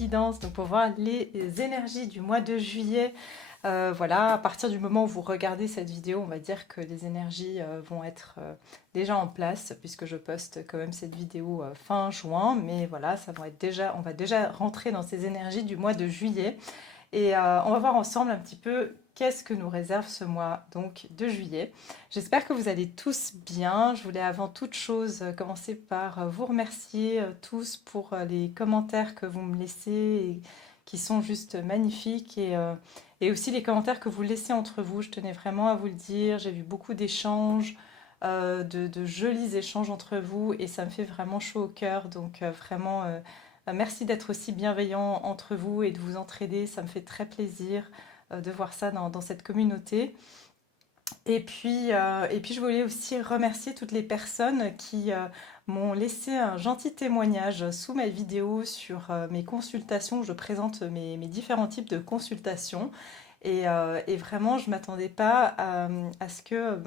guidance donc pour voir les énergies du mois de juillet. Voilà, à partir du moment où vous regardez cette vidéo, on va dire que les énergies vont être déjà en place, puisque je poste quand même cette vidéo fin juin. Mais voilà, on va déjà rentrer dans ces énergies du mois de juillet. Et on va voir ensemble un petit peu qu'est-ce que nous réserve ce mois donc de juillet. J'espère que vous allez tous bien. Je voulais avant toute chose commencer par vous remercier tous pour les commentaires que vous me laissez et qui sont juste magnifiques et aussi les commentaires que vous laissez entre vous. Je tenais vraiment à vous le dire. J'ai vu beaucoup d'échanges, de jolis échanges entre vous et ça me fait vraiment chaud au cœur. Donc vraiment, merci d'être aussi bienveillants entre vous et de vous entraider. Ça me fait très plaisir de voir ça dans cette communauté. Et puis, je voulais aussi remercier toutes les personnes qui m'ont laissé un gentil témoignage sous ma vidéo sur mes consultations. Où je présente mes différents types de consultations. Et vraiment, je ne m'attendais pas à ce que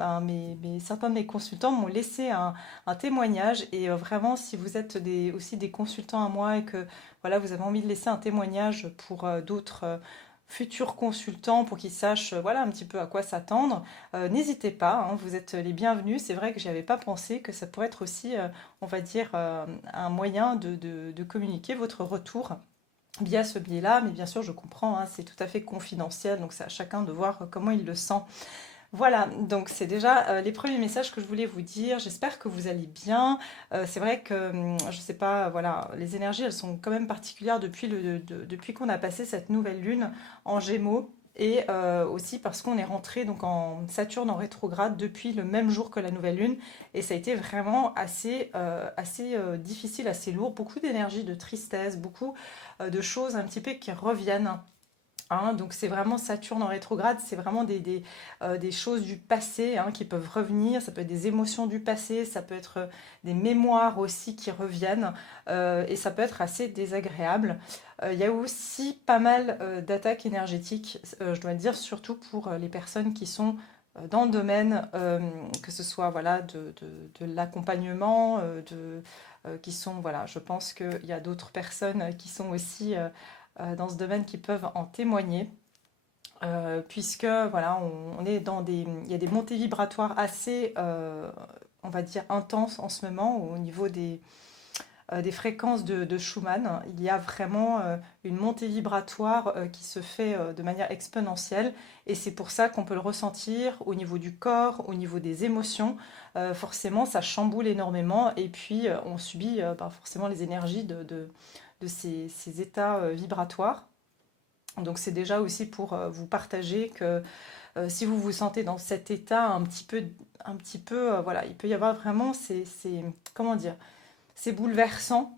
certains de mes consultants m'ont laissé un témoignage. Et vraiment, si vous êtes aussi des consultants à moi et que voilà, vous avez envie de laisser un témoignage pour d'autres futurs consultants pour qu'ils sachent voilà, un petit peu à quoi s'attendre, n'hésitez pas, hein, vous êtes les bienvenus. C'est vrai que j'y avais pas pensé que ça pourrait être aussi, on va dire, un moyen de communiquer votre retour via ce biais-là, mais bien sûr, je comprends, hein, c'est tout à fait confidentiel, donc c'est à chacun de voir comment il le sent. Voilà, donc c'est déjà les premiers messages que je voulais vous dire. J'espère que vous allez bien. C'est vrai que, je sais pas, voilà, les énergies, elles sont quand même particulières depuis qu'on a passé cette nouvelle lune en Gémeaux. Et aussi parce qu'on est rentré donc en Saturne en rétrograde depuis le même jour que la nouvelle lune. Et ça a été vraiment assez difficile, assez lourd. Beaucoup d'énergie, de tristesse, beaucoup de choses un petit peu qui reviennent. Hein, donc c'est vraiment Saturne en rétrograde, c'est vraiment des choses du passé hein, qui peuvent revenir, ça peut être des émotions du passé, ça peut être des mémoires aussi qui reviennent et ça peut être assez désagréable. Il y a aussi pas mal d'attaques énergétiques, je dois dire, surtout pour les personnes qui sont dans le domaine, que ce soit voilà, de l'accompagnement, qui sont, voilà, je pense qu'il y a d'autres personnes qui sont aussi dans ce domaine qui peuvent en témoigner. Puisque voilà, on est il y a des montées vibratoires assez, on va dire, intenses en ce moment au niveau des fréquences de Schumann. Il y a vraiment une montée vibratoire qui se fait de manière exponentielle et c'est pour ça qu'on peut le ressentir au niveau du corps, au niveau des émotions. Forcément, ça chamboule énormément et puis on subit forcément les énergies de ces états vibratoires. Donc c'est déjà aussi pour vous partager que si vous vous sentez dans cet état un petit peu voilà, il peut y avoir vraiment comment dire, c'est bouleversant.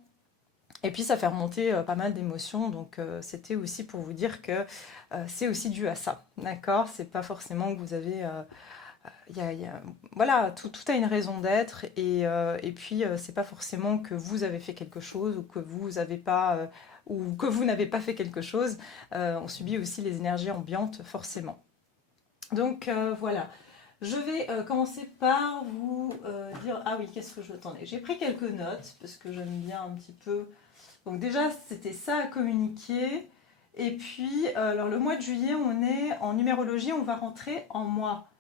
Et puis ça fait remonter pas mal d'émotions. Donc c'était aussi pour vous dire que c'est aussi dû à ça. D'accord? C'est pas forcément que vous avez voilà, tout a une raison d'être et puis c'est pas forcément que vous avez fait quelque chose ou que vous avez pas ou que vous n'avez pas fait quelque chose. On subit aussi les énergies ambiantes forcément. Donc voilà, je vais commencer par vous dire ah oui qu'est-ce que je attendais. J'ai pris quelques notes parce que j'aime bien un petit peu. Donc déjà c'était ça à communiquer. Et puis, alors le mois de juillet, on est en numérologie, on va rentrer en mois.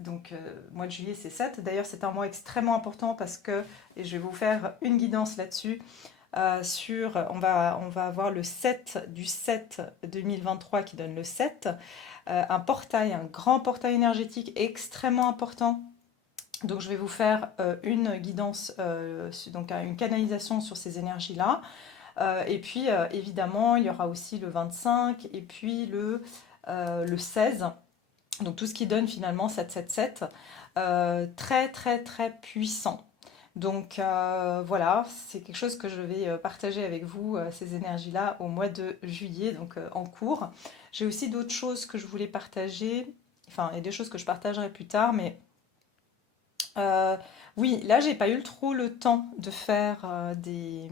Donc, mois de juillet, c'est 7. D'ailleurs, c'est un mois extrêmement important parce que, et je vais vous faire une guidance là-dessus, on va avoir le 7 du 7 2023 qui donne le 7, un portail, un grand portail énergétique extrêmement important. Donc, je vais vous faire une guidance, donc une canalisation sur ces énergies-là. Et puis, évidemment, il y aura aussi le 25 et puis le 16. Donc, tout ce qui donne finalement 777. Très, très, très puissant. Donc, voilà, c'est quelque chose que je vais partager avec vous, ces énergies-là, au mois de juillet, donc en cours. J'ai aussi d'autres choses que je voulais partager. Enfin, il y a des choses que je partagerai plus tard, mais euh, oui, là, j'ai pas eu trop le temps de faire des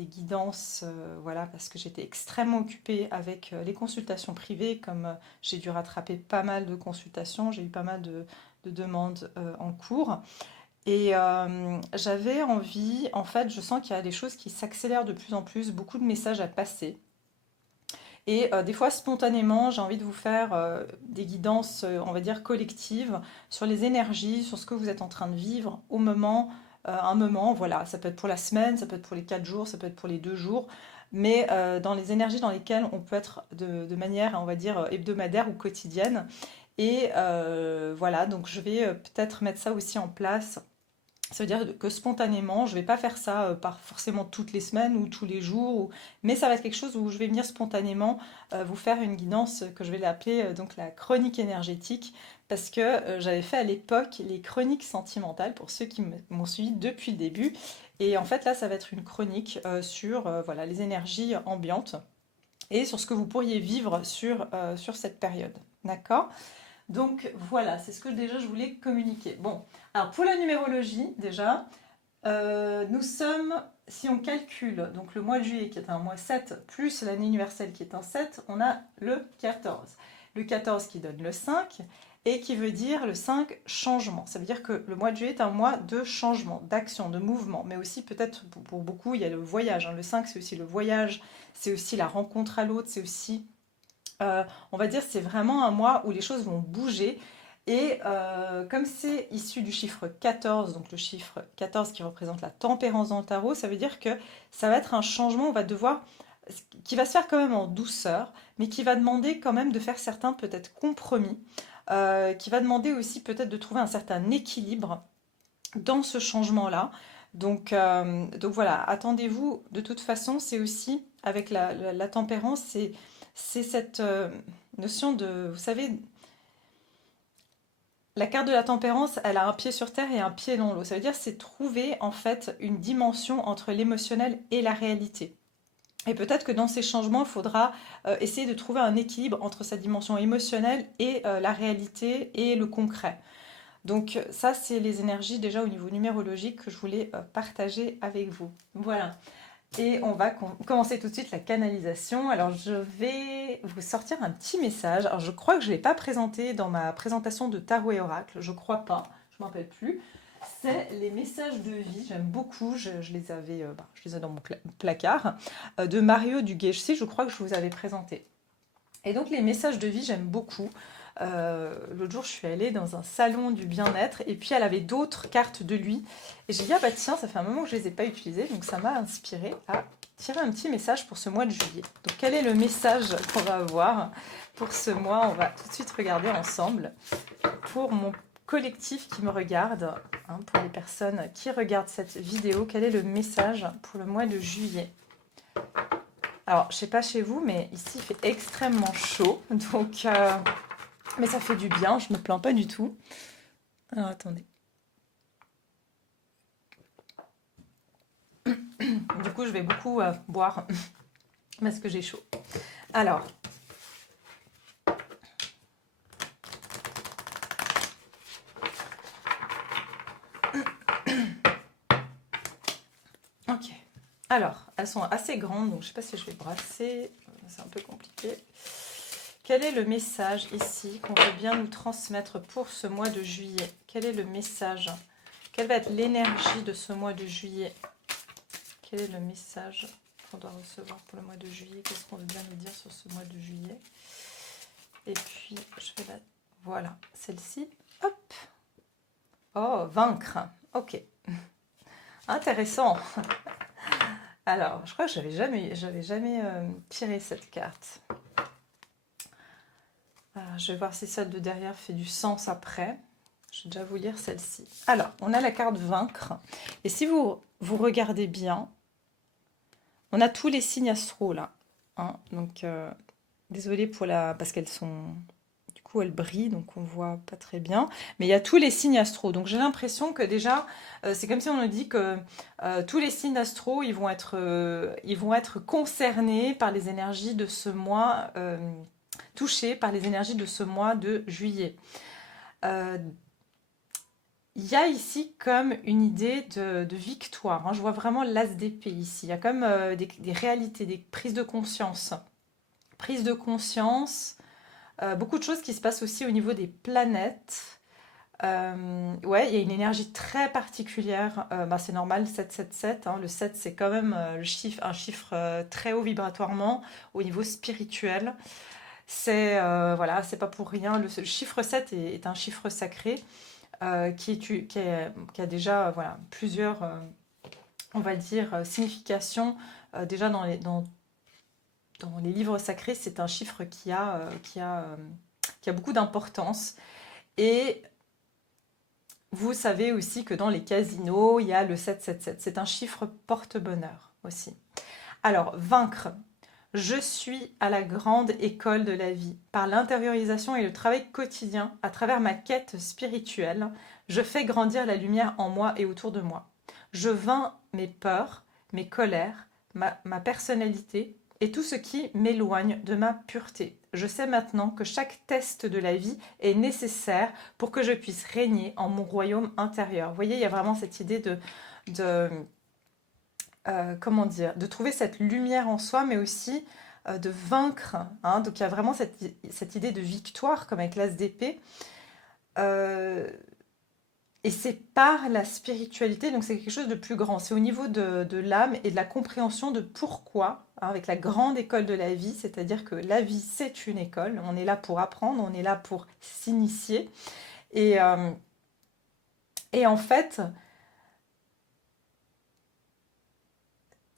guidances, voilà, parce que j'étais extrêmement occupée avec les consultations privées, comme j'ai dû rattraper pas mal de consultations, j'ai eu pas mal de demandes en cours. Et j'avais envie, en fait, je sens qu'il y a des choses qui s'accélèrent de plus en plus, beaucoup de messages à passer. Et des fois, spontanément, j'ai envie de vous faire des guidances, on va dire, collectives sur les énergies, sur ce que vous êtes en train de vivre au moment, un moment, voilà. Ça peut être pour la semaine, ça peut être pour les 4 jours, ça peut être pour les 2 jours. Mais dans les énergies dans lesquelles on peut être de manière, on va dire, hebdomadaire ou quotidienne. Et voilà, donc je vais peut-être mettre ça aussi en place. Ça veut dire que spontanément, je ne vais pas faire ça par forcément toutes les semaines ou tous les jours, mais ça va être quelque chose où je vais venir spontanément vous faire une guidance que je vais l'appeler donc la chronique énergétique, parce que j'avais fait à l'époque les chroniques sentimentales pour ceux qui m'ont suivi depuis le début. Et en fait là, ça va être une chronique sur voilà, les énergies ambiantes et sur ce que vous pourriez vivre sur cette période. D'accord? Donc voilà, c'est ce que déjà je voulais communiquer. Bon, alors pour la numérologie, déjà, nous sommes, si on calcule donc le mois de juillet qui est un mois 7 plus l'année universelle qui est un 7, on a le 14. Le 14 qui donne le 5 et qui veut dire le 5 changement. Ça veut dire que le mois de juillet est un mois de changement, d'action, de mouvement, mais aussi peut-être pour beaucoup, il y a le voyage. Hein. Le 5, c'est aussi le voyage, c'est aussi la rencontre à l'autre, c'est aussi on va dire c'est vraiment un mois où les choses vont bouger. Et comme c'est issu du chiffre 14, donc le chiffre 14 qui représente la tempérance dans le tarot, ça veut dire que ça va être un changement, on va devoir, qui va se faire quand même en douceur, mais qui va demander quand même de faire certains peut-être compromis, qui va demander aussi peut-être de trouver un certain équilibre dans ce changement-là. Donc voilà, attendez-vous, de toute façon, c'est aussi avec la tempérance, c'est cette notion de, vous savez, la carte de la tempérance, elle a un pied sur terre et un pied dans l'eau. Ça veut dire c'est trouver en fait une dimension entre l'émotionnel et la réalité. Et peut-être que dans ces changements, il faudra essayer de trouver un équilibre entre sa dimension émotionnelle et la réalité et le concret. Donc ça, c'est les énergies déjà au niveau numérologique que je voulais partager avec vous. Voilà. Et on va commencer tout de suite la canalisation. Alors je vais vous sortir un petit message. Alors je crois que je ne l'ai pas présenté dans ma présentation de tarot et oracle. Je crois pas, je ne m'en rappelle plus. C'est les messages de vie. J'aime beaucoup. Je les avais, je les ai dans mon placard. De Mario Duguay. Je crois que je vous avais présenté. Et donc les messages de vie, j'aime beaucoup. L'autre jour, je suis allée dans un salon du bien-être et puis elle avait d'autres cartes de lui. Et j'ai dit, ah bah tiens, ça fait un moment que je ne les ai pas utilisées, donc ça m'a inspiré à tirer un petit message pour ce mois de juillet. Donc quel est le message qu'on va avoir pour ce mois? On va tout de suite regarder ensemble. Pour mon collectif qui me regarde, hein, pour les personnes qui regardent cette vidéo, quel est le message pour le mois de juillet? Alors, je ne sais pas chez vous, mais ici, il fait extrêmement chaud. Donc, mais ça fait du bien, je ne me plains pas du tout. Alors, attendez. Du coup, je vais beaucoup boire parce que j'ai chaud. Alors. Ok. Alors, elles sont assez grandes, donc je ne sais pas si je vais brasser. C'est un peu compliqué. Quel est le message ici qu'on veut bien nous transmettre pour ce mois de juillet? Quel est le message? Quelle va être l'énergie de ce mois de juillet? Quel est le message qu'on doit recevoir pour le mois de juillet? Qu'est-ce qu'on veut bien nous dire sur ce mois de juillet? Et puis, je vais la... Voilà, celle-ci. Hop! Oh, vaincre. Ok. Intéressant. Alors, je crois que j'avais jamais tiré cette carte. Je vais voir si celle de derrière fait du sens après. Je vais déjà vous lire celle-ci. Alors, on a la carte vaincre. Et si vous regardez bien, on a tous les signes astro là. Hein, donc, désolée pour parce qu'elles sont... Du coup, elles brillent, donc on voit pas très bien. Mais il y a tous les signes astro. Donc, j'ai l'impression que déjà, c'est comme si on nous dit que tous les signes astro, ils vont être concernés par les énergies de ce mois, touchés par les énergies de ce mois de juillet. Il y a ici comme une idée de victoire. Hein. Je vois vraiment l'as d'épée ici. Il y a comme des réalités, des prises de conscience. Prise de conscience, beaucoup de choses qui se passent aussi au niveau des planètes. Ouais, il y a une énergie très particulière. Bah, c'est normal, 777, hein. Le 7, c'est quand même un chiffre très haut vibratoirement au niveau spirituel. C'est voilà, c'est pas pour rien. Le chiffre 7 est un chiffre sacré qui a déjà voilà, plusieurs, on va dire, significations. Déjà dans les livres sacrés, c'est un chiffre qui a beaucoup d'importance. Et vous savez aussi que dans les casinos, il y a le 777. C'est un chiffre porte-bonheur aussi. Alors, vaincre. Je suis à la grande école de la vie. Par l'intériorisation et le travail quotidien, à travers ma quête spirituelle, je fais grandir la lumière en moi et autour de moi. Je vainc mes peurs, mes colères, ma personnalité et tout ce qui m'éloigne de ma pureté. Je sais maintenant que chaque test de la vie est nécessaire pour que je puisse régner en mon royaume intérieur. Vous voyez, il y a vraiment cette idée de comment dire, de trouver cette lumière en soi, mais aussi de vaincre, hein. Donc il y a vraiment cette idée de victoire, comme avec l'as d'épée. Euh, et c'est par la spiritualité, donc c'est quelque chose de plus grand. C'est au niveau de l'âme et de la compréhension de pourquoi, hein, avec la grande école de la vie, c'est-à-dire que la vie, c'est une école. On est là pour apprendre, on est là pour s'initier. Et, euh, et en fait,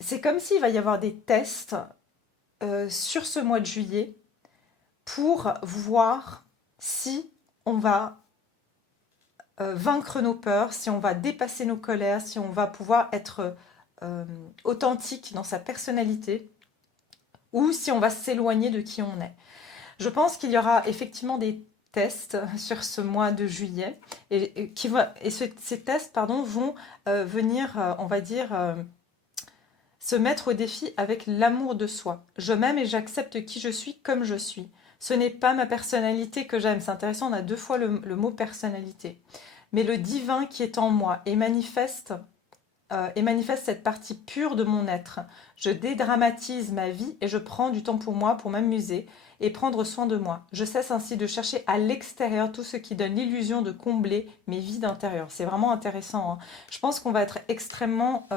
c'est comme s'il va y avoir des tests sur ce mois de juillet pour voir si on va vaincre nos peurs, si on va dépasser nos colères, si on va pouvoir être euh, authentique dans sa personnalité ou si on va s'éloigner de qui on est. Je pense qu'il y aura effectivement des tests sur ce mois de juillet ces tests pardon, vont venir, on va dire, se mettre au défi avec l'amour de soi. Je m'aime et j'accepte qui je suis comme je suis. Ce n'est pas ma personnalité que j'aime. C'est intéressant, on a deux fois le mot personnalité. Mais le divin qui est en moi et manifeste cette partie pure de mon être. Je dédramatise ma vie et je prends du temps pour moi, pour m'amuser et prendre soin de moi. Je cesse ainsi de chercher à l'extérieur tout ce qui donne l'illusion de combler mes vides intérieures. C'est vraiment intéressant, hein. Je pense qu'on va être extrêmement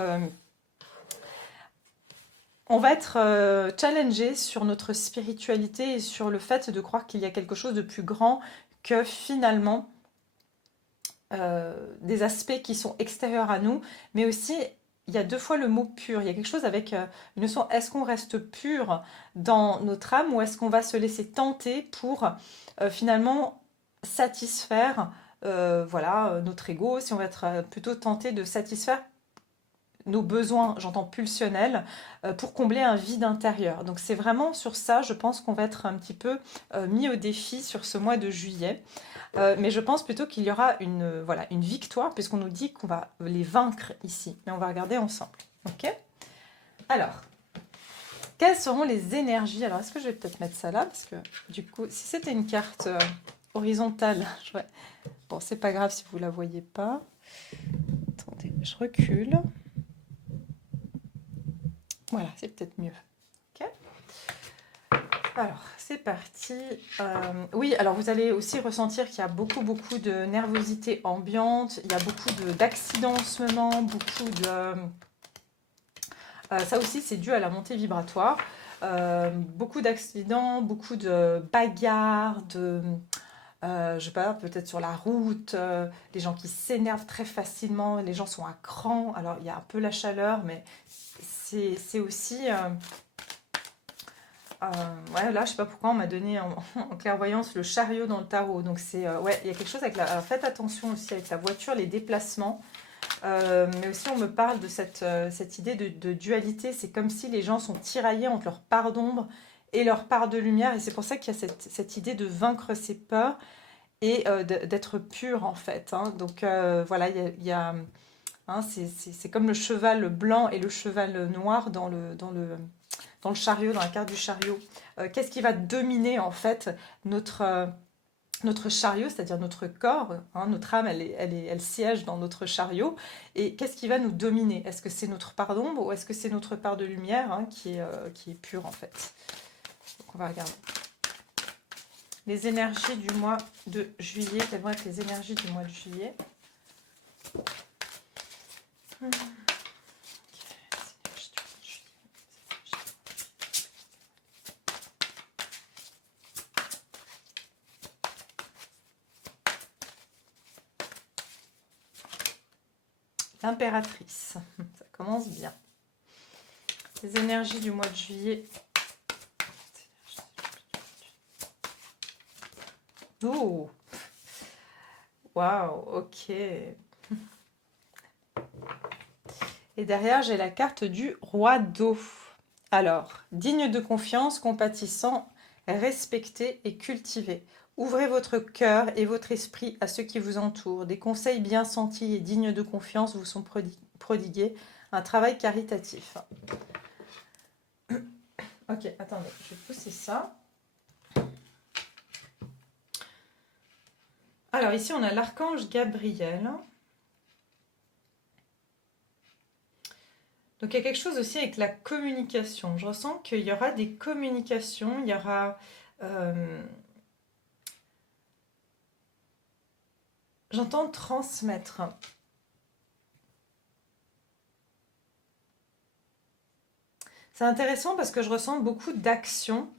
on va être challengé sur notre spiritualité et sur le fait de croire qu'il y a quelque chose de plus grand que finalement des aspects qui sont extérieurs à nous, mais aussi il y a deux fois le mot pur. Il y a quelque chose avec une notion, est-ce qu'on reste pur dans notre âme ou est-ce qu'on va se laisser tenter pour finalement satisfaire voilà, notre ego, si on va être plutôt tenté de satisfaire nos besoins, j'entends pulsionnels, pour combler un vide intérieur. Donc c'est vraiment sur ça, je pense qu'on va être un petit peu mis au défi sur ce mois de juillet. Mais je pense plutôt qu'il y aura voilà, une victoire, puisqu'on nous dit qu'on va les vaincre ici. Mais on va regarder ensemble. Ok? Alors, quelles seront les énergies? Alors, est-ce que je vais peut-être mettre ça là? Parce que du coup, si c'était une carte horizontale, bon, c'est pas grave si vous la voyez pas. Attendez, je recule. Voilà, c'est peut-être mieux. Ok. Alors, c'est parti. Oui, alors vous allez aussi ressentir qu'il y a beaucoup de nervosité ambiante. Il y a beaucoup d'accidents en ce moment, ça aussi, c'est dû à la montée vibratoire. Beaucoup d'accidents, beaucoup de bagarres, je sais pas, peut-être sur la route, les gens qui s'énervent très facilement, les gens sont à cran. Alors, il y a un peu la chaleur, mais c'est aussi... ouais, là, je sais pas pourquoi on m'a donné en clairvoyance le chariot dans le tarot. Donc, ouais, il y a quelque chose avec la. Alors, faites attention aussi avec la voiture, les déplacements. Mais aussi, on me parle de cette idée de dualité. C'est comme si les gens sont tiraillés entre leur part d'ombre et leur part de lumière. Et c'est pour ça qu'il y a cette idée de vaincre ses peurs et d'être pur, en fait, hein. Donc, voilà, hein, c'est comme le cheval blanc et le cheval noir dans le chariot, dans la carte du chariot. Qu'est-ce qui va dominer en fait notre chariot, c'est-à-dire notre corps, hein, notre âme, elle siège dans notre chariot. Et qu'est-ce qui va nous dominer? Est-ce que c'est notre part d'ombre ou est-ce que c'est notre part de lumière, hein, qui est pure en fait? Donc on va regarder. Les énergies du mois de juillet, quelles vont être les énergies du mois de juillet? L'impératrice, ça commence bien. Les énergies du mois de juillet. Oh, waouh, ok. Et derrière, j'ai la carte du roi d'eau. Alors, digne de confiance, compatissant, respecté et cultivé. Ouvrez votre cœur et votre esprit à ceux qui vous entourent. Des conseils bien sentis et dignes de confiance vous sont prodigués. Un travail caritatif. Ok, attendez, je vais pousser ça. Alors ici, on a l'archange Gabriel. Donc il y a quelque chose aussi avec la communication. Je ressens qu'il y aura des communications, il y aura... j'entends transmettre. C'est intéressant parce que je ressens beaucoup d'action.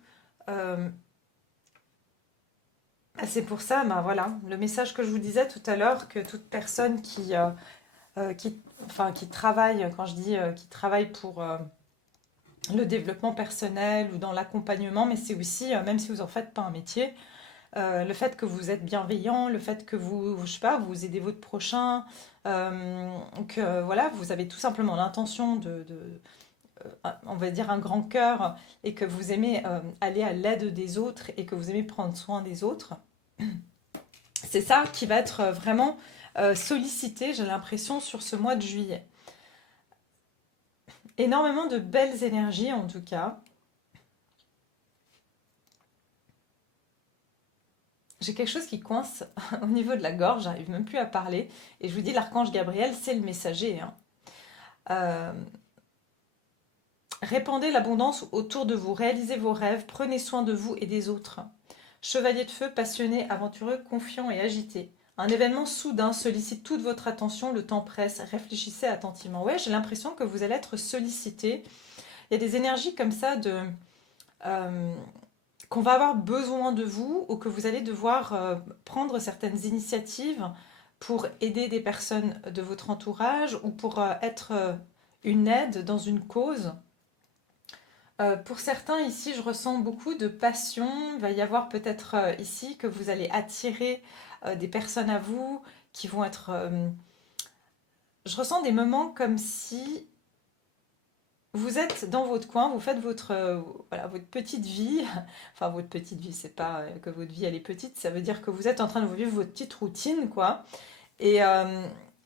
C'est pour ça, ben voilà, le message que je vous disais tout à l'heure, que toute personne qui travaille, quand je dis qui travaille pour le développement personnel ou dans l'accompagnement, mais c'est aussi, même si vous n'en faites pas un métier, le fait que vous êtes bienveillant, le fait que vous, je sais pas, vous aidez votre prochain, que voilà, vous avez tout simplement l'intention on va dire un grand cœur et que vous aimez aller à l'aide des autres et que vous aimez prendre soin des autres, c'est ça qui va être vraiment sollicité, j'ai l'impression, sur ce mois de juillet. Énormément de belles énergies en tout cas. J'ai quelque chose qui coince au niveau de la gorge, j'arrive même plus à parler. Et je vous dis, l'archange Gabriel, c'est le messager, hein. Répandez l'abondance autour de vous, réalisez vos rêves, prenez soin de vous et des autres. Chevalier de feu, passionné, aventureux, confiant et agité. Un événement soudain sollicite toute votre attention, le temps presse, réfléchissez attentivement. Ouais, j'ai l'impression que vous allez être sollicité. Il y a des énergies comme ça qu'on va avoir besoin de vous ou que vous allez devoir prendre certaines initiatives pour aider des personnes de votre entourage ou pour être une aide dans une cause. Pour certains, ici, je ressens beaucoup de passion. Il va y avoir peut-être ici que vous allez attirer des personnes à vous qui vont être... je ressens des moments comme si vous êtes dans votre coin, vous faites voilà, votre petite vie. Enfin, votre petite vie, c'est pas que votre vie, elle est petite. Ça veut dire que vous êtes en train de vivre votre petite routine, quoi. Et,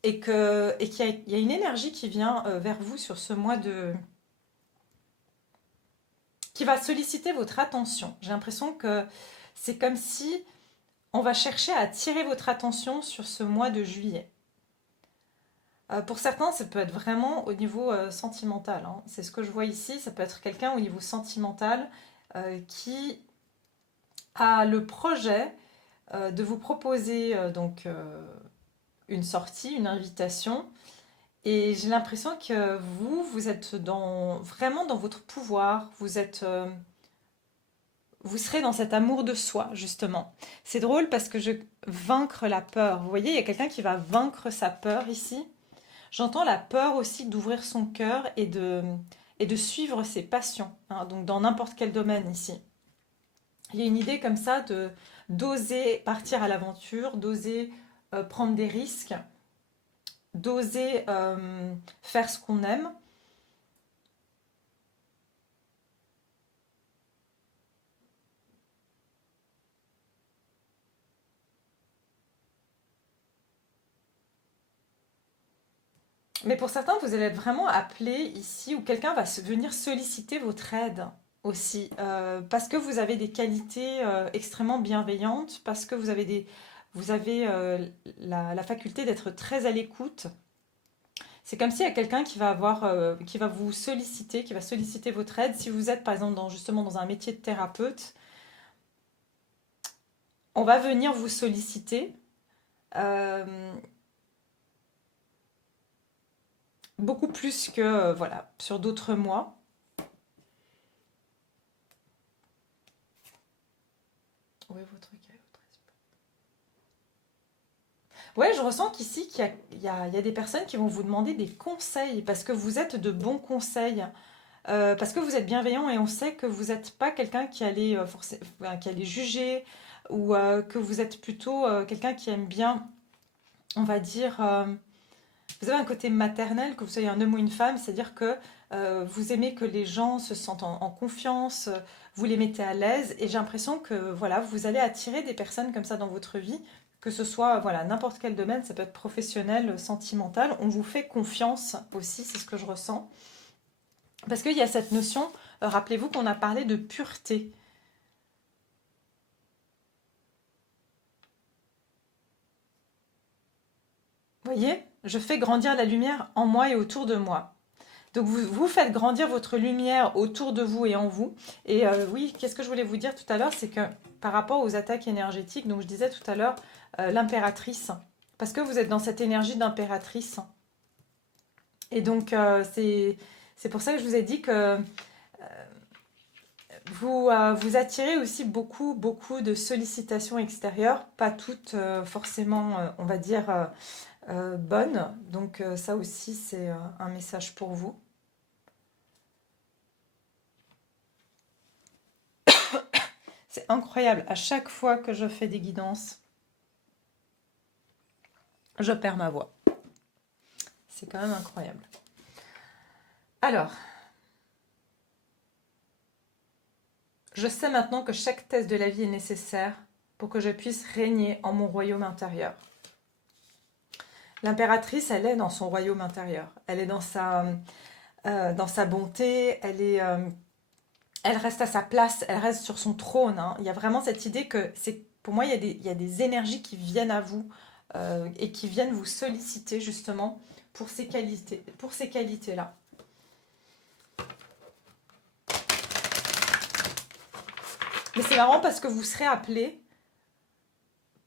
qu'il y a une énergie qui vient vers vous sur ce mois qui va solliciter votre attention. J'ai l'impression que c'est comme si on va chercher à attirer votre attention sur ce mois de juillet. Pour certains, ça peut être vraiment au niveau sentimental, hein. C'est ce que je vois ici. Ça peut être quelqu'un au niveau sentimental qui a le projet de vous proposer une sortie, une invitation. Et j'ai l'impression que vous êtes vraiment dans votre pouvoir. Vous serez dans cet amour de soi, justement. C'est drôle parce que vaincre la peur. Vous voyez, il y a quelqu'un qui va vaincre sa peur ici. J'entends la peur aussi d'ouvrir son cœur et de suivre ses passions, hein, donc dans n'importe quel domaine ici. Il y a une idée comme ça d'oser partir à l'aventure, d'oser prendre des risques, d'oser faire ce qu'on aime. Mais pour certains, vous allez être vraiment appelé ici, ou quelqu'un va venir solliciter votre aide aussi, parce que vous avez des qualités extrêmement bienveillantes, parce que vous avez la faculté d'être très à l'écoute. C'est comme s'il y a quelqu'un qui va vous solliciter, qui va solliciter votre aide. Si vous êtes par exemple justement dans un métier de thérapeute, on va venir vous solliciter euh, beaucoup plus que voilà, sur d'autres mois. Où est votre cœur? Ouais, je ressens qu'ici, il y a des personnes qui vont vous demander des conseils parce que vous êtes de bons conseils. Parce que vous êtes bienveillant et on sait que vous n'êtes pas quelqu'un qui allait, qui allait juger ou que vous êtes plutôt quelqu'un qui aime bien, on va dire, vous avez un côté maternel, que vous soyez un homme ou une femme, c'est-à-dire que vous aimez que les gens se sentent en confiance, vous les mettez à l'aise et j'ai l'impression que voilà, vous allez attirer des personnes comme ça dans votre vie, que ce soit voilà, n'importe quel domaine, ça peut être professionnel, sentimental, on vous fait confiance aussi, c'est ce que je ressens. Parce qu'il y a cette notion, rappelez-vous qu'on a parlé de pureté. Vous voyez, je fais grandir la lumière en moi et autour de moi. Donc vous faites grandir votre lumière autour de vous et en vous. Et oui, qu'est-ce que je voulais vous dire tout à l'heure, c'est que par rapport aux attaques énergétiques, donc je disais tout à l'heure, l'impératrice, parce que vous êtes dans cette énergie d'impératrice. Et donc c'est pour ça que je vous ai dit que vous attirez aussi beaucoup de sollicitations extérieures, pas toutes forcément, on va dire, bonnes. Donc ça aussi, c'est un message pour vous. C'est incroyable, à chaque fois que je fais des guidances, je perds ma voix. C'est quand même incroyable. Alors, je sais maintenant que chaque test de la vie est nécessaire pour que je puisse régner en mon royaume intérieur. L'impératrice, elle est dans son royaume intérieur. Elle est dans sa bonté, elle reste à sa place, elle reste sur son trône. Hein. Il y a vraiment cette idée que, pour moi, il y a des énergies qui viennent à vous et qui viennent vous solliciter justement pour ces qualités-là. Mais c'est marrant parce que vous serez appelé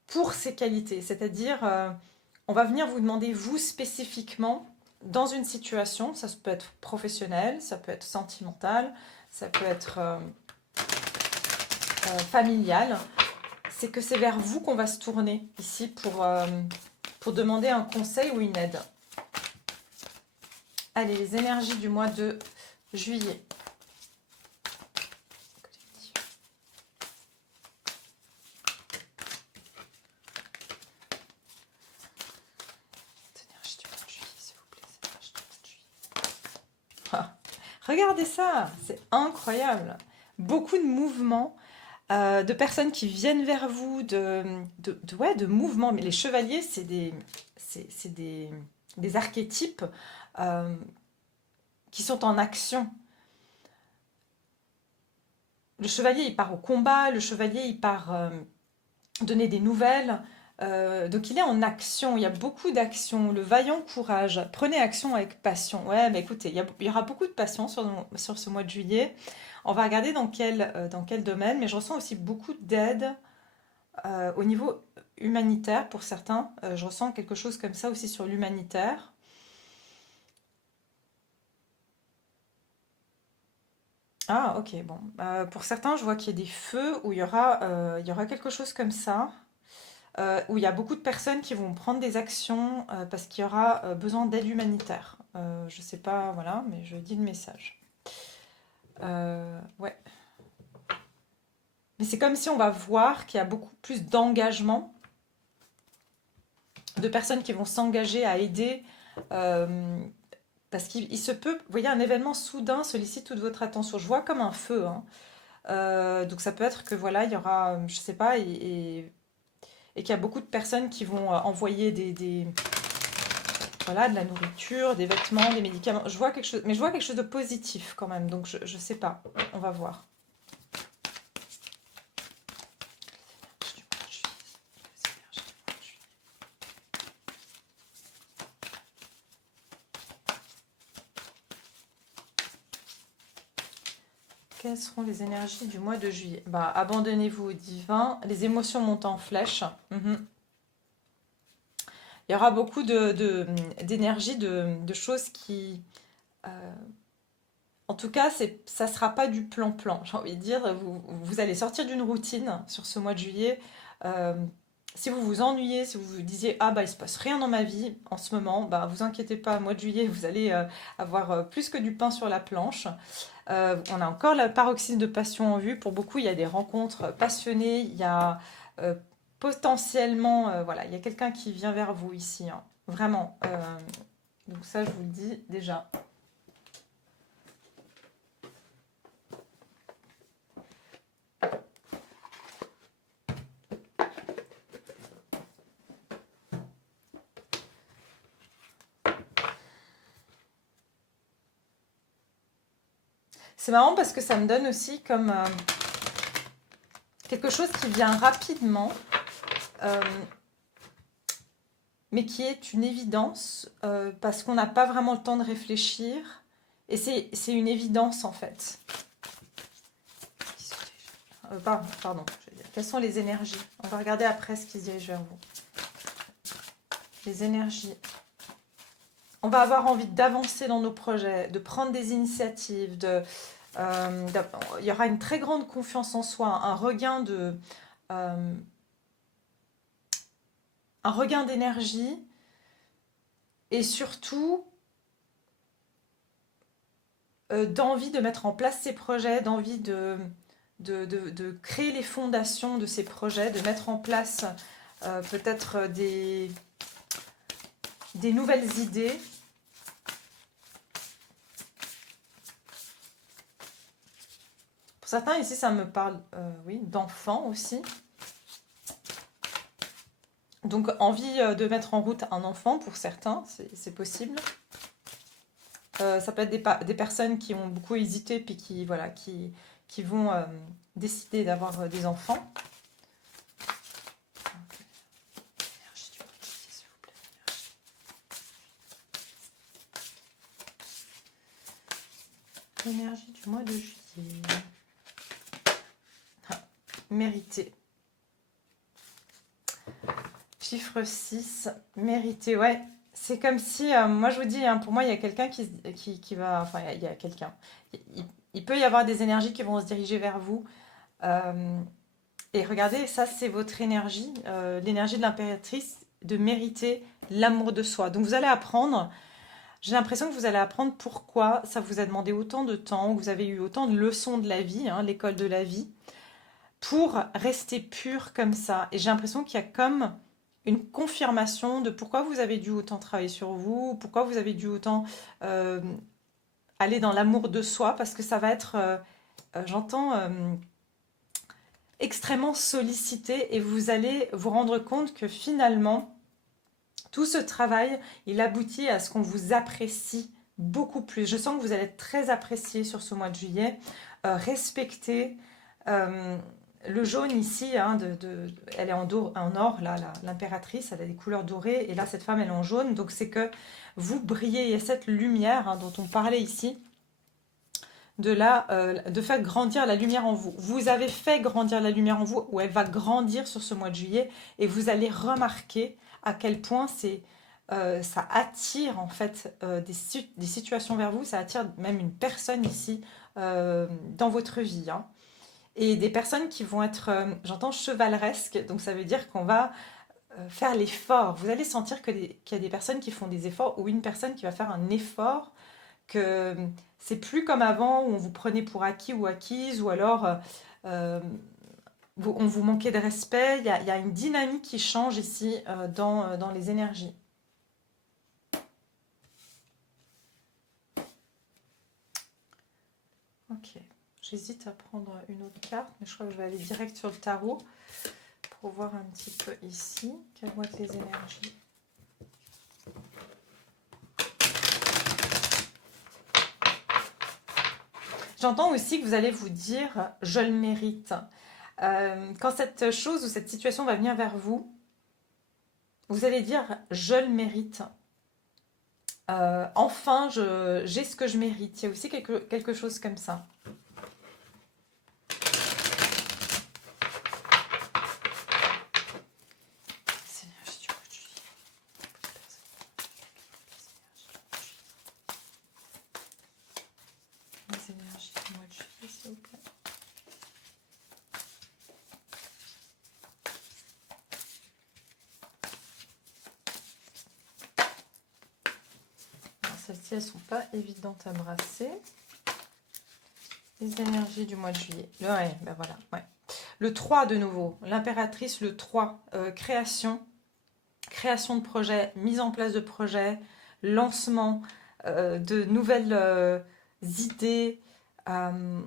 pour ces qualités, c'est-à-dire on va venir vous demander vous spécifiquement dans une situation, ça peut être professionnel, ça peut être sentimental, ça peut être familial, c'est que c'est vers vous qu'on va se tourner ici pour demander un conseil ou une aide. Allez, les énergies du mois de juillet. Regardez ça, c'est incroyable. Beaucoup de mouvements, de personnes qui viennent vers vous, ouais, de mouvements. Mais les chevaliers, c'est des archétypes euh, qui sont en action. Le chevalier, il part au combat, le chevalier, il part donner des nouvelles. Donc il est en action, il y a beaucoup d'action, le vaillant courage. Prenez action avec passion. Ouais, mais écoutez, il y aura beaucoup de passion sur ce mois de juillet. On va regarder dans quel domaine, mais je ressens aussi beaucoup d'aide au niveau humanitaire pour certains. Je ressens quelque chose comme ça aussi sur l'humanitaire. Ah, ok, bon. Pour certains, je vois qu'il y a des feux où il y aura quelque chose comme ça. Où il y a beaucoup de personnes qui vont prendre des actions parce qu'il y aura besoin d'aide humanitaire. Je ne sais pas, voilà, mais je dis le message. Ouais. Mais c'est comme si on va voir qu'il y a beaucoup plus d'engagement, de personnes qui vont s'engager à aider, euh, parce qu'il se peut, vous voyez, un événement soudain sollicite toute votre attention. Je vois comme un feu, hein. Donc ça peut être que voilà, il y aura, je sais pas, et qu'il y a beaucoup de personnes qui vont envoyer voilà, de la nourriture, des vêtements, des médicaments. Je vois quelque chose, mais je vois quelque chose de positif quand même. Donc je sais pas. On va voir. Quelles seront les énergies du mois de juillet? Bah, abandonnez-vous au divin. Les émotions montent en flèche. Mhm. Il y aura beaucoup d'énergie, de choses qui... euh, en tout cas, ça ne sera pas du plan-plan. J'ai envie de dire, vous allez sortir d'une routine sur ce mois de juillet. Euh, si vous vous ennuyez, si vous vous disiez, ah bah il se passe rien dans ma vie en ce moment, bah vous inquiétez pas, mois de juillet, vous allez avoir plus que du pain sur la planche. On a encore la paroxysme de passion en vue. Pour beaucoup, il y a des rencontres passionnées. Il y a euh, potentiellement, voilà, il y a quelqu'un qui vient vers vous ici, hein. Vraiment. Donc ça, je vous le dis déjà. C'est marrant parce que ça me donne aussi comme quelque chose qui vient rapidement, euh, mais qui est une évidence parce qu'on n'a pas vraiment le temps de réfléchir. Et c'est une évidence en fait. Pardon, je veux dire. Quelles sont les énergies? On va regarder après ce qui se dirige vers vous. Les énergies. On va avoir envie d'avancer dans nos projets, de prendre des initiatives, il y aura une très grande confiance en soi, euh, un regain d'énergie et surtout d'envie de mettre en place ces projets, d'envie de créer les fondations de ces projets, de mettre en place peut-être des nouvelles idées. Pour certains, ici, ça me parle oui, d'enfants aussi. Donc, envie de mettre en route un enfant pour certains, c'est possible. Ça peut être des personnes qui ont beaucoup hésité puis voilà, qui vont décider d'avoir des enfants. L'énergie du mois de juillet. Mérité. Chiffre 6, mérité, ouais. C'est comme si, moi je vous dis, hein, pour moi il y a quelqu'un qui va, enfin il y a quelqu'un. Il peut y avoir des énergies qui vont se diriger vers vous. Euh, et regardez, ça c'est votre énergie, l'énergie de l'impératrice, de mériter l'amour de soi. Donc vous allez apprendre, j'ai l'impression que vous allez apprendre pourquoi ça vous a demandé autant de temps, que vous avez eu autant de leçons de la vie, hein, l'école de la vie, pour rester pur comme ça. Et j'ai l'impression qu'il y a comme une confirmation de pourquoi vous avez dû autant travailler sur vous, pourquoi vous avez dû autant euh, aller dans l'amour de soi, parce que ça va être, j'entends, extrêmement sollicité et vous allez vous rendre compte que finalement, tout ce travail, il aboutit à ce qu'on vous apprécie beaucoup plus. Je sens que vous allez être très apprécié sur ce mois de juillet, respecté. Euh, le jaune ici, hein, elle est en or, là, l'impératrice, elle a des couleurs dorées, et là, cette femme, elle est en jaune. Donc, c'est que vous brillez, il y a cette lumière hein, dont on parlait ici, de faire grandir la lumière en vous. Vous avez fait grandir la lumière en vous, ou elle va grandir sur ce mois de juillet, et vous allez remarquer à quel point ça attire en fait des situations vers vous, ça attire même une personne ici dans votre vie, hein. Et des personnes qui vont être, j'entends chevaleresques, donc ça veut dire qu'on va faire l'effort. Vous allez sentir qu'il y a des personnes qui font des efforts ou une personne qui va faire un effort, que c'est plus comme avant où on vous prenait pour acquis ou acquise ou alors euh, on vous manquait de respect. Il y a une dynamique qui change ici dans les énergies. Ok, j'hésite à prendre une autre carte, mais je crois que je vais aller direct sur le tarot pour voir un petit peu ici. Quelles vont être les énergies? J'entends aussi que vous allez vous dire « je le mérite ». Quand cette chose ou cette situation va venir vers vous, vous allez dire « je le mérite ». Enfin, j'ai ce que je mérite. Il y a aussi quelque chose comme ça. celles-ci, elles sont pas évidentes à brasser. Les énergies du mois de juillet. Ouais, ben voilà. Ouais. Le 3 de nouveau, l'impératrice, le 3, création de projet, mise en place de projets, lancement de nouvelles idées. Je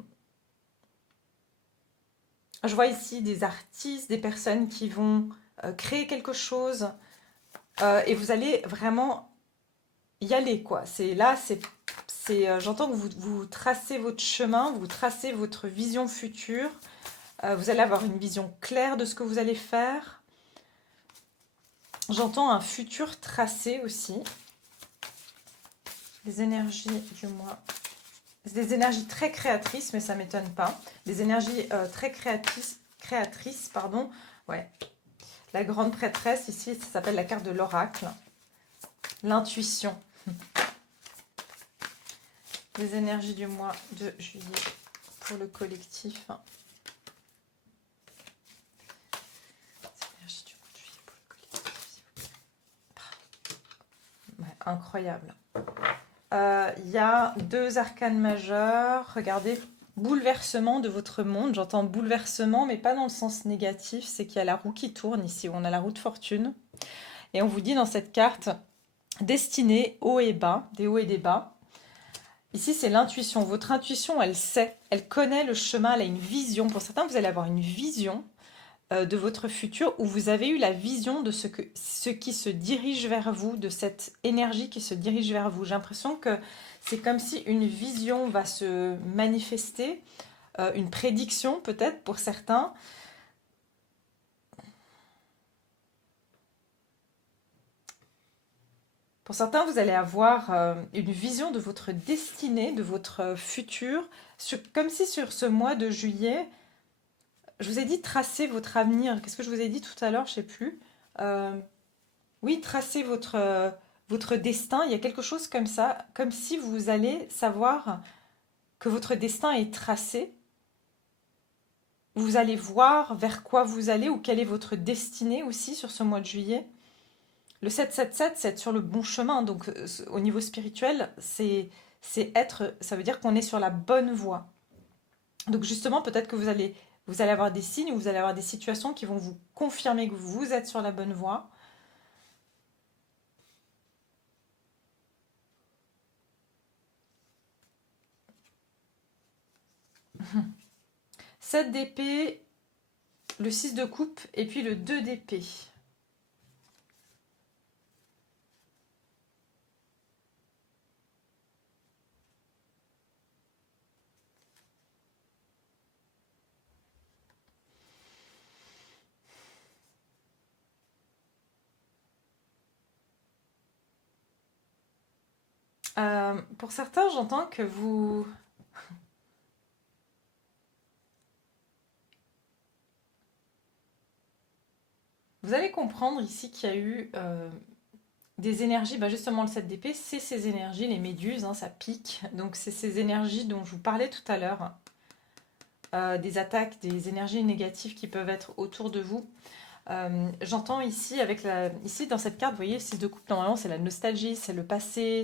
vois ici des artistes, des personnes qui vont créer quelque chose et vous allez vraiment y aller, quoi. J'entends que vous tracez votre chemin, vous tracez votre vision future. Vous allez avoir une vision claire de ce que vous allez faire. J'entends un futur tracé aussi. Les énergies du mois. C'est des énergies très créatrices, mais ça ne m'étonne pas. Des énergies très créatrices, pardon. Ouais. La grande prêtresse, ici, ça s'appelle la carte de l'oracle. L'intuition. Les énergies du mois de juillet pour le collectif. Ouais, incroyable. Il y a 2 arcanes majeurs. Regardez, bouleversement de votre monde. J'entends bouleversement, mais pas dans le sens négatif. C'est qu'il y a la roue qui tourne ici, où on a la roue de fortune. Et on vous dit dans cette carte, destinée, haut et bas, des hauts et des bas. Ici, c'est l'intuition. Votre intuition, elle sait, elle connaît le chemin, elle a une vision. Pour certains, vous allez avoir une vision de votre futur où vous avez eu la vision de ce qui se dirige vers vous, de cette énergie qui se dirige vers vous. J'ai l'impression que c'est comme si une vision va se manifester, une prédiction peut-être pour certains. Pour certains, vous allez avoir une vision de votre destinée, de votre futur, comme si sur ce mois de juillet, je vous ai dit tracer votre avenir. Qu'est-ce que je vous ai dit tout à l'heure? Je ne sais plus. Oui, tracer votre destin. Il y a quelque chose comme ça, comme si vous allez savoir que votre destin est tracé. Vous allez voir vers quoi vous allez ou quelle est votre destinée aussi sur ce mois de juillet. Le 777, c'est être sur le bon chemin. Donc, au niveau spirituel, ça veut dire qu'on est sur la bonne voie. Donc, justement, peut-être que vous allez avoir des signes ou vous allez avoir des situations qui vont vous confirmer que vous êtes sur la bonne voie. – 7 d'épée, le 6 de coupe et puis le 2 d'épée. Pour certains, j'entends que vous allez comprendre ici qu'il y a eu des énergies, justement le 7 d'épée, c'est ces énergies, les méduses, ça pique. Donc c'est ces énergies dont je vous parlais tout à l'heure. Des attaques, des énergies négatives qui peuvent être autour de vous. J'entends ici, ici dans cette carte, vous voyez, 6 de coupe, normalement c'est la nostalgie, c'est le passé,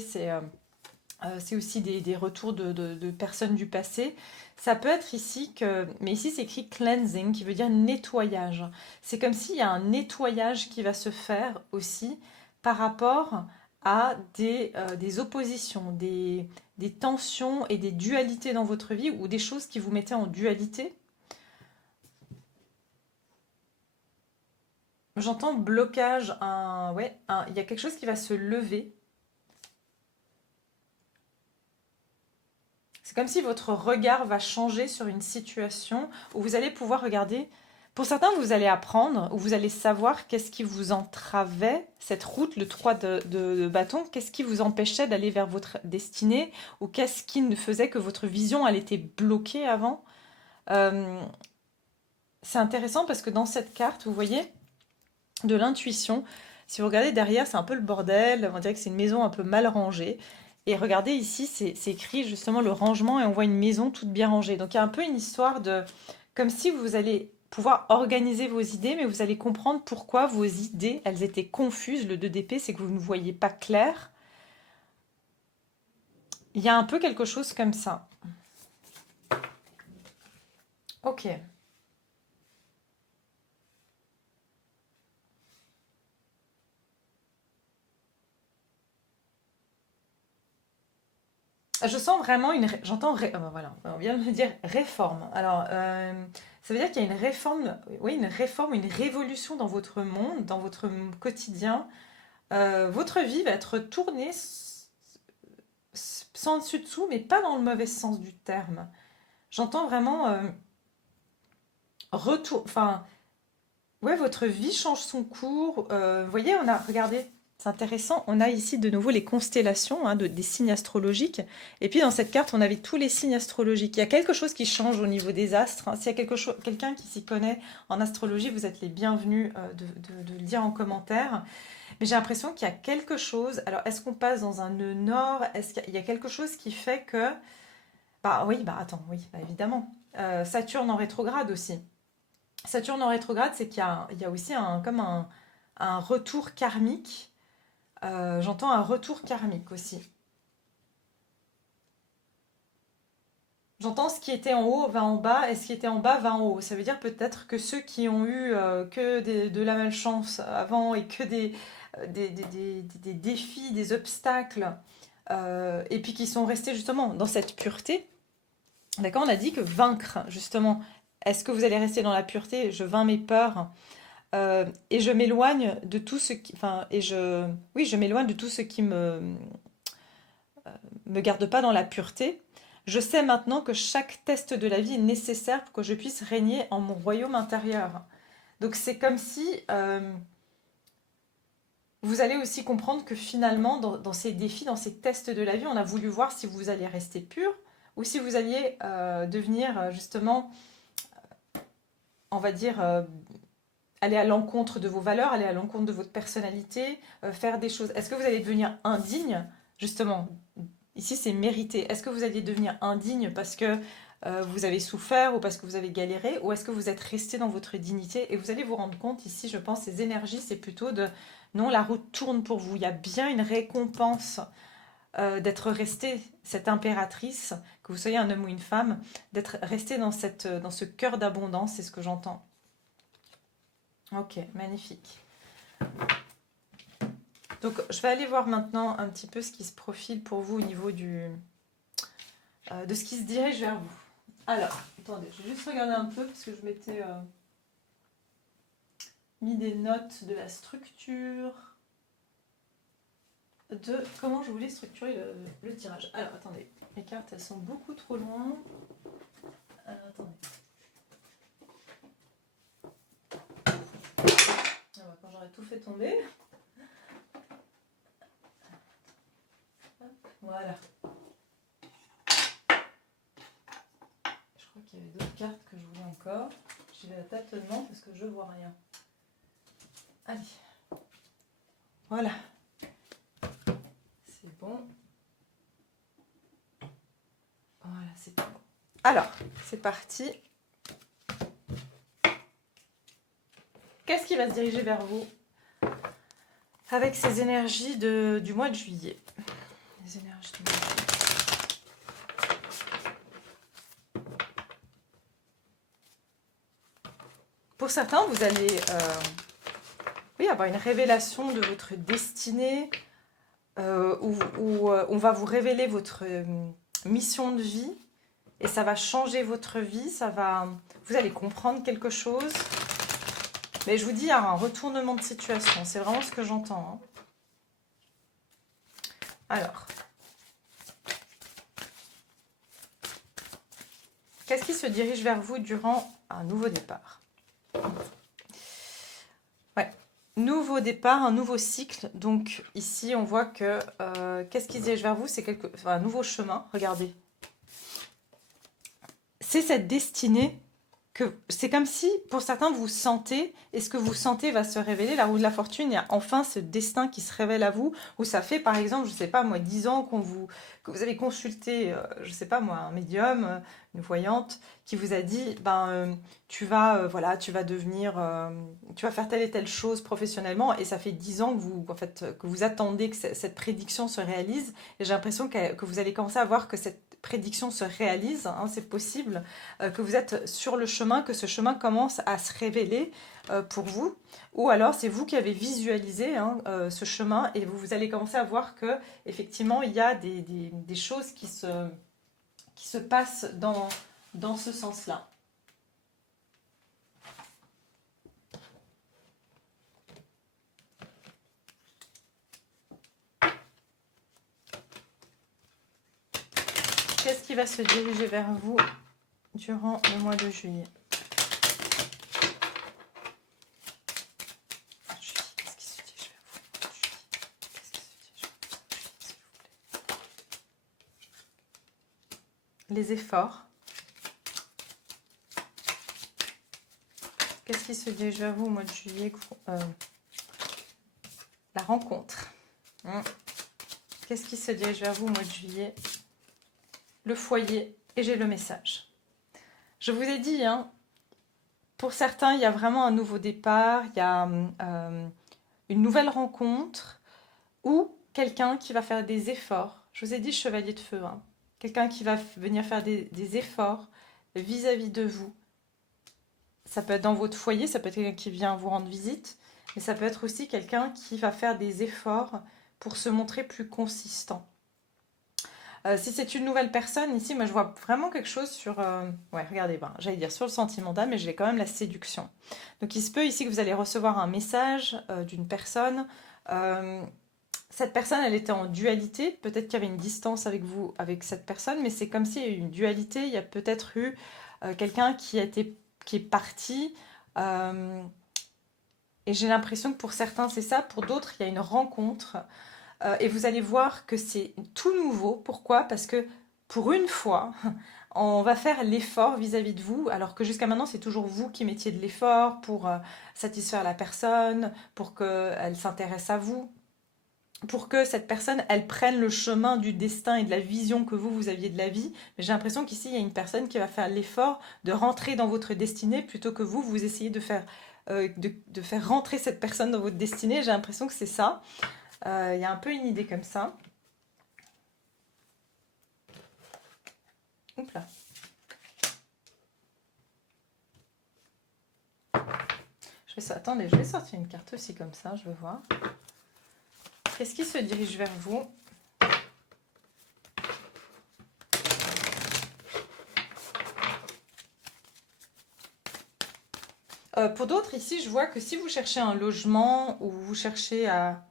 c'est aussi des retours de personnes du passé. Ça peut être ici mais ici c'est écrit cleansing, qui veut dire nettoyage. C'est comme s'il y a un nettoyage qui va se faire aussi par rapport à des oppositions, des tensions et des dualités dans votre vie ou des choses qui vous mettaient en dualité. J'entends blocage, il y a quelque chose qui va se lever. C'est comme si votre regard va changer sur une situation où vous allez pouvoir regarder. Pour certains, vous allez apprendre, ou vous allez savoir qu'est-ce qui vous entravait, cette route, le 3 de bâton, qu'est-ce qui vous empêchait d'aller vers votre destinée, ou qu'est-ce qui ne faisait que votre vision, elle était bloquée avant. C'est intéressant parce que dans cette carte, vous voyez, de l'intuition, si vous regardez derrière, c'est un peu le bordel, on dirait que c'est une maison un peu mal rangée. Et regardez ici, c'est écrit justement le rangement et on voit une maison toute bien rangée. Donc il y a un peu une histoire de... Comme si vous allez pouvoir organiser vos idées, mais vous allez comprendre pourquoi vos idées, elles étaient confuses. Le 2 d'épée, c'est que vous ne voyez pas clair. Il y a un peu quelque chose comme ça. Ok. Je sens vraiment j'entends, voilà, on vient de me dire réforme. Alors, ça veut dire qu'il y a une réforme, oui, une réforme, une révolution dans votre monde, dans votre quotidien. Votre vie va être tournée sans dessus-dessous, mais pas dans le mauvais sens du terme. J'entends vraiment retour, enfin, ouais, votre vie change son cours. Vous voyez, regardez, c'est intéressant, on a ici de nouveau les constellations, hein, des signes astrologiques. Et puis dans cette carte, on avait tous les signes astrologiques. Il y a quelque chose qui change au niveau des astres, hein. S'il y a quelqu'un qui s'y connaît en astrologie, vous êtes les bienvenus de le dire en commentaire. Mais j'ai l'impression qu'il y a quelque chose. Alors, est-ce qu'on passe dans un nœud nord? Est-ce qu'il y a quelque chose qui fait que... Bah oui, bah attends, oui, bah évidemment. Saturne en rétrograde aussi. Saturne en rétrograde, c'est qu'il y a aussi un retour karmique. J'entends un retour karmique aussi. J'entends ce qui était en haut va en bas et ce qui était en bas va en haut. Ça veut dire peut-être que ceux qui ont eu de la malchance avant et que des défis, des obstacles, et puis qui sont restés justement dans cette pureté. D'accord, on a dit que vaincre, justement, est-ce que vous allez rester dans la pureté? Je vains mes peurs et je m'éloigne de tout ce qui, enfin, oui, je m'éloigne de tout ce qui me garde pas dans la pureté. Je sais maintenant que chaque test de la vie est nécessaire pour que je puisse régner en mon royaume intérieur. Donc c'est comme si vous allez aussi comprendre que finalement, dans ces défis, dans ces tests de la vie, on a voulu voir si vous alliez rester pur ou si vous alliez devenir justement, on va dire, aller à l'encontre de vos valeurs, aller à l'encontre de votre personnalité, faire des choses. Est-ce que vous allez devenir indigne, justement? Ici, c'est mérité. Est-ce que vous alliez devenir indigne parce que vous avez souffert ou parce que vous avez galéré, ou est-ce que vous êtes resté dans votre dignité? Et vous allez vous rendre compte ici, je pense, ces énergies, c'est plutôt de non, la route tourne pour vous. Il y a bien une récompense d'être resté cette impératrice, que vous soyez un homme ou une femme, d'être resté dans ce cœur d'abondance, c'est ce que j'entends. Ok, magnifique. Donc, je vais aller voir maintenant un petit peu ce qui se profile pour vous au niveau de ce qui se dirige vers vous. Alors, attendez, je vais juste regarder un peu parce que je m'étais mis des notes de la structure, de comment je voulais structurer le tirage. Alors, attendez, les cartes, elles sont beaucoup trop loin. Alors, attendez. Alors, quand j'aurai tout fait tomber... Voilà. Je crois qu'il y avait d'autres cartes que je voulais encore. J'y vais à tâtonnement parce que je vois rien. Allez. Voilà. C'est bon. Voilà, c'est bon. Alors, c'est parti. Qu'est-ce qui va se diriger vers vous avec ces énergies du mois de juillet? Les énergies du mois de juillet. Pour certains, vous allez oui, avoir une révélation de votre destinée, où on va vous révéler votre mission de vie, et ça va changer votre vie, vous allez comprendre quelque chose. Mais je vous dis, il y a un retournement de situation, c'est vraiment ce que j'entends. Hein. Alors, qu'est-ce qui se dirige vers vous durant un nouveau départ? Ouais, nouveau départ, un nouveau cycle. Donc ici, on voit que qu'est-ce qui se dirige vers vous? C'est un nouveau chemin, regardez. C'est cette destinée que c'est comme si, pour certains, vous sentez, et ce que vous sentez va se révéler. La roue de la fortune, il y a enfin ce destin qui se révèle à vous, où ça fait, par exemple, je ne sais pas moi, 10 ans que vous avez consulté, je ne sais pas moi, un médium, une voyante, qui vous a dit, ben, voilà, tu vas devenir, tu vas faire telle et telle chose professionnellement, et ça fait 10 ans que vous, en fait, que vous attendez que cette prédiction se réalise, et j'ai l'impression que vous allez commencer à voir que cette prédiction se réalise, hein, c'est possible, que vous êtes sur le chemin, que ce chemin commence à se révéler pour vous, ou alors c'est vous qui avez visualisé, hein, ce chemin, et vous allez commencer à voir que effectivement il y a des choses qui se passent dans ce sens-là. Qu'est-ce qui va se diriger vers vous durant le mois de juillet? Qu'est-ce qui se dirige vers vous? Qu'est-ce qui se dirige vers vous, s'il vous plaît? Les efforts. Qu'est-ce qui se dirige vers vous au mois de juillet? La rencontre. Qu'est-ce qui se dirige vers vous au mois de juillet? Le foyer. Et j'ai le message. Je vous ai dit, hein, pour certains, il y a vraiment un nouveau départ, il y a une nouvelle rencontre ou quelqu'un qui va faire des efforts. Je vous ai dit chevalier de feu, hein. Quelqu'un qui va venir faire des efforts vis-à-vis de vous. Ça peut être dans votre foyer, ça peut être quelqu'un qui vient vous rendre visite, mais ça peut être aussi quelqu'un qui va faire des efforts pour se montrer plus consistant. Si c'est une nouvelle personne, ici, moi je vois vraiment quelque chose sur... ouais, regardez, ben, j'allais dire sur le sentimental, mais j'ai quand même la séduction. Donc il se peut ici que vous allez recevoir un message d'une personne. Cette personne, elle était en dualité. Peut-être qu'il y avait une distance avec vous, avec cette personne, mais c'est comme s'il y a eu une dualité. Il y a peut-être eu quelqu'un qui est parti. Et j'ai l'impression que pour certains, c'est ça. Pour d'autres, il y a une rencontre. Et vous allez voir que c'est tout nouveau. Pourquoi? Parce que pour une fois, on va faire l'effort vis-à-vis de vous, alors que jusqu'à maintenant, c'est toujours vous qui mettiez de l'effort pour satisfaire la personne, pour qu'elle s'intéresse à vous, pour que cette personne, elle prenne le chemin du destin et de la vision que vous aviez de la vie. Mais j'ai l'impression qu'ici, il y a une personne qui va faire l'effort de rentrer dans votre destinée plutôt que vous essayez de faire, de faire rentrer cette personne dans votre destinée. J'ai l'impression que c'est ça. Il y a un peu une idée comme ça. Oups là. Attendez, je vais sortir une carte aussi comme ça, je veux voir. Qu'est-ce qui se dirige vers vous? Pour d'autres, ici, je vois que si vous cherchez un logement ou vous cherchez à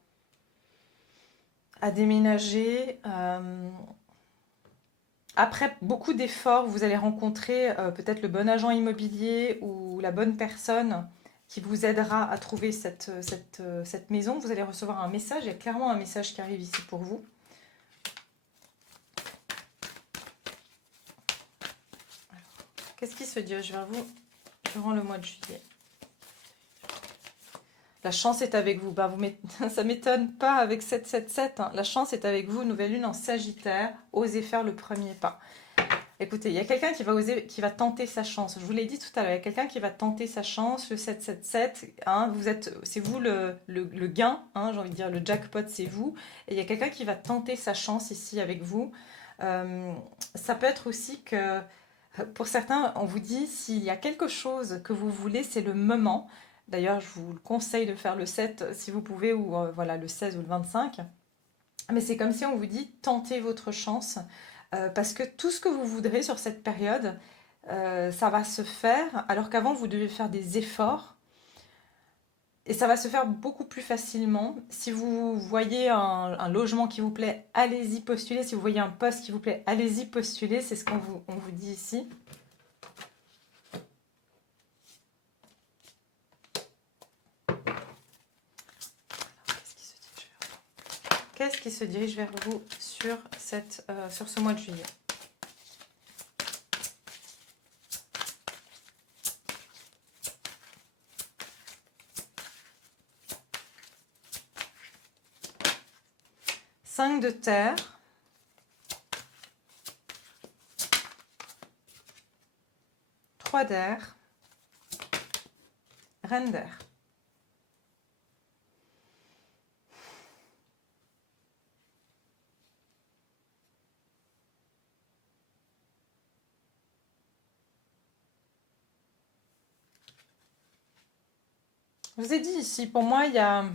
déménager, après beaucoup d'efforts, vous allez rencontrer peut-être le bon agent immobilier ou la bonne personne qui vous aidera à trouver cette maison. Vous allez recevoir un message, il y a clairement un message qui arrive ici pour vous. Qu'est-ce qui se dirige vers vous durant le mois de juillet? La chance est avec vous. Ben, ça ne m'étonne pas avec 777. Hein. La chance est avec vous. Nouvelle lune en Sagittaire. Osez faire le premier pas. Écoutez, il y a quelqu'un qui va tenter sa chance. Je vous l'ai dit tout à l'heure. Il y a quelqu'un qui va tenter sa chance. Le 777. Hein, c'est vous le gain. Hein, j'ai envie de dire le jackpot, c'est vous. Et il y a quelqu'un qui va tenter sa chance ici avec vous. Ça peut être aussi que pour certains, on vous dit s'il y a quelque chose que vous voulez, c'est le moment. D'ailleurs, je vous conseille de faire le 7 si vous pouvez, ou voilà, le 16 ou le 25. Mais c'est comme si on vous dit tentez votre chance, parce que tout ce que vous voudrez sur cette période, ça va se faire, alors qu'avant vous devez faire des efforts. Et ça va se faire beaucoup plus facilement. Si vous voyez un logement qui vous plaît, allez-y postuler. Si vous voyez un poste qui vous plaît, allez-y postuler. C'est ce qu'on vous dit ici. Qu'est-ce qui se dirige vers vous sur ce mois de juillet? Cinq de terre. Roi d'air, Reine d'air. Je vous ai dit ici, pour moi, il y a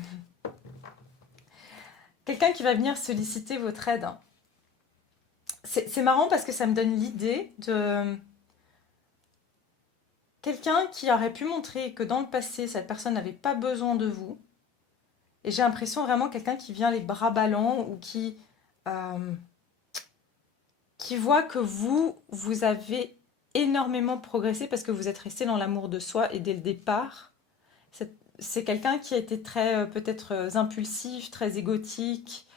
quelqu'un qui va venir solliciter votre aide. C'est marrant parce que ça me donne l'idée de quelqu'un qui aurait pu montrer que dans le passé, cette personne n'avait pas besoin de vous. Et j'ai l'impression vraiment quelqu'un qui vient les bras ballants ou euh, qui voit que vous avez énormément progressé parce que vous êtes resté dans l'amour de soi et dès le départ. C'est quelqu'un qui a été très, peut-être impulsif, très égotique,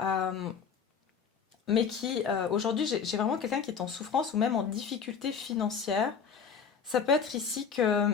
euh, mais qui, aujourd'hui, j'ai vraiment quelqu'un qui est en souffrance ou même en difficulté financière. Ça peut être ici que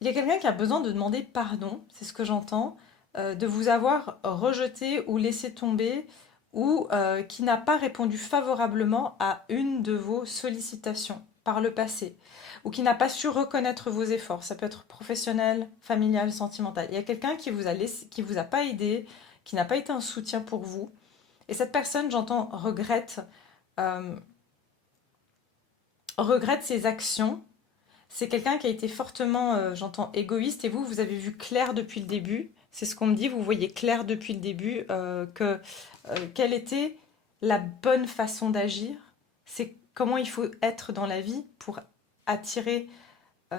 il y a quelqu'un qui a besoin de demander pardon, c'est ce que j'entends, de vous avoir rejeté ou laissé tomber, ou qui n'a pas répondu favorablement à une de vos sollicitations par le passé, ou qui n'a pas su reconnaître vos efforts. Ça peut être professionnel, familial, sentimental. Il y a quelqu'un qui vous a laissé, qui vous a pas aidé, qui n'a pas été un soutien pour vous. Et cette personne, j'entends, euh, regrette ses actions. C'est quelqu'un qui a été fortement, j'entends, égoïste, et vous avez vu clair depuis le début. C'est ce qu'on me dit, vous voyez clair depuis le début quelle était la bonne façon d'agir. C'est comment il faut être dans la vie pour attirer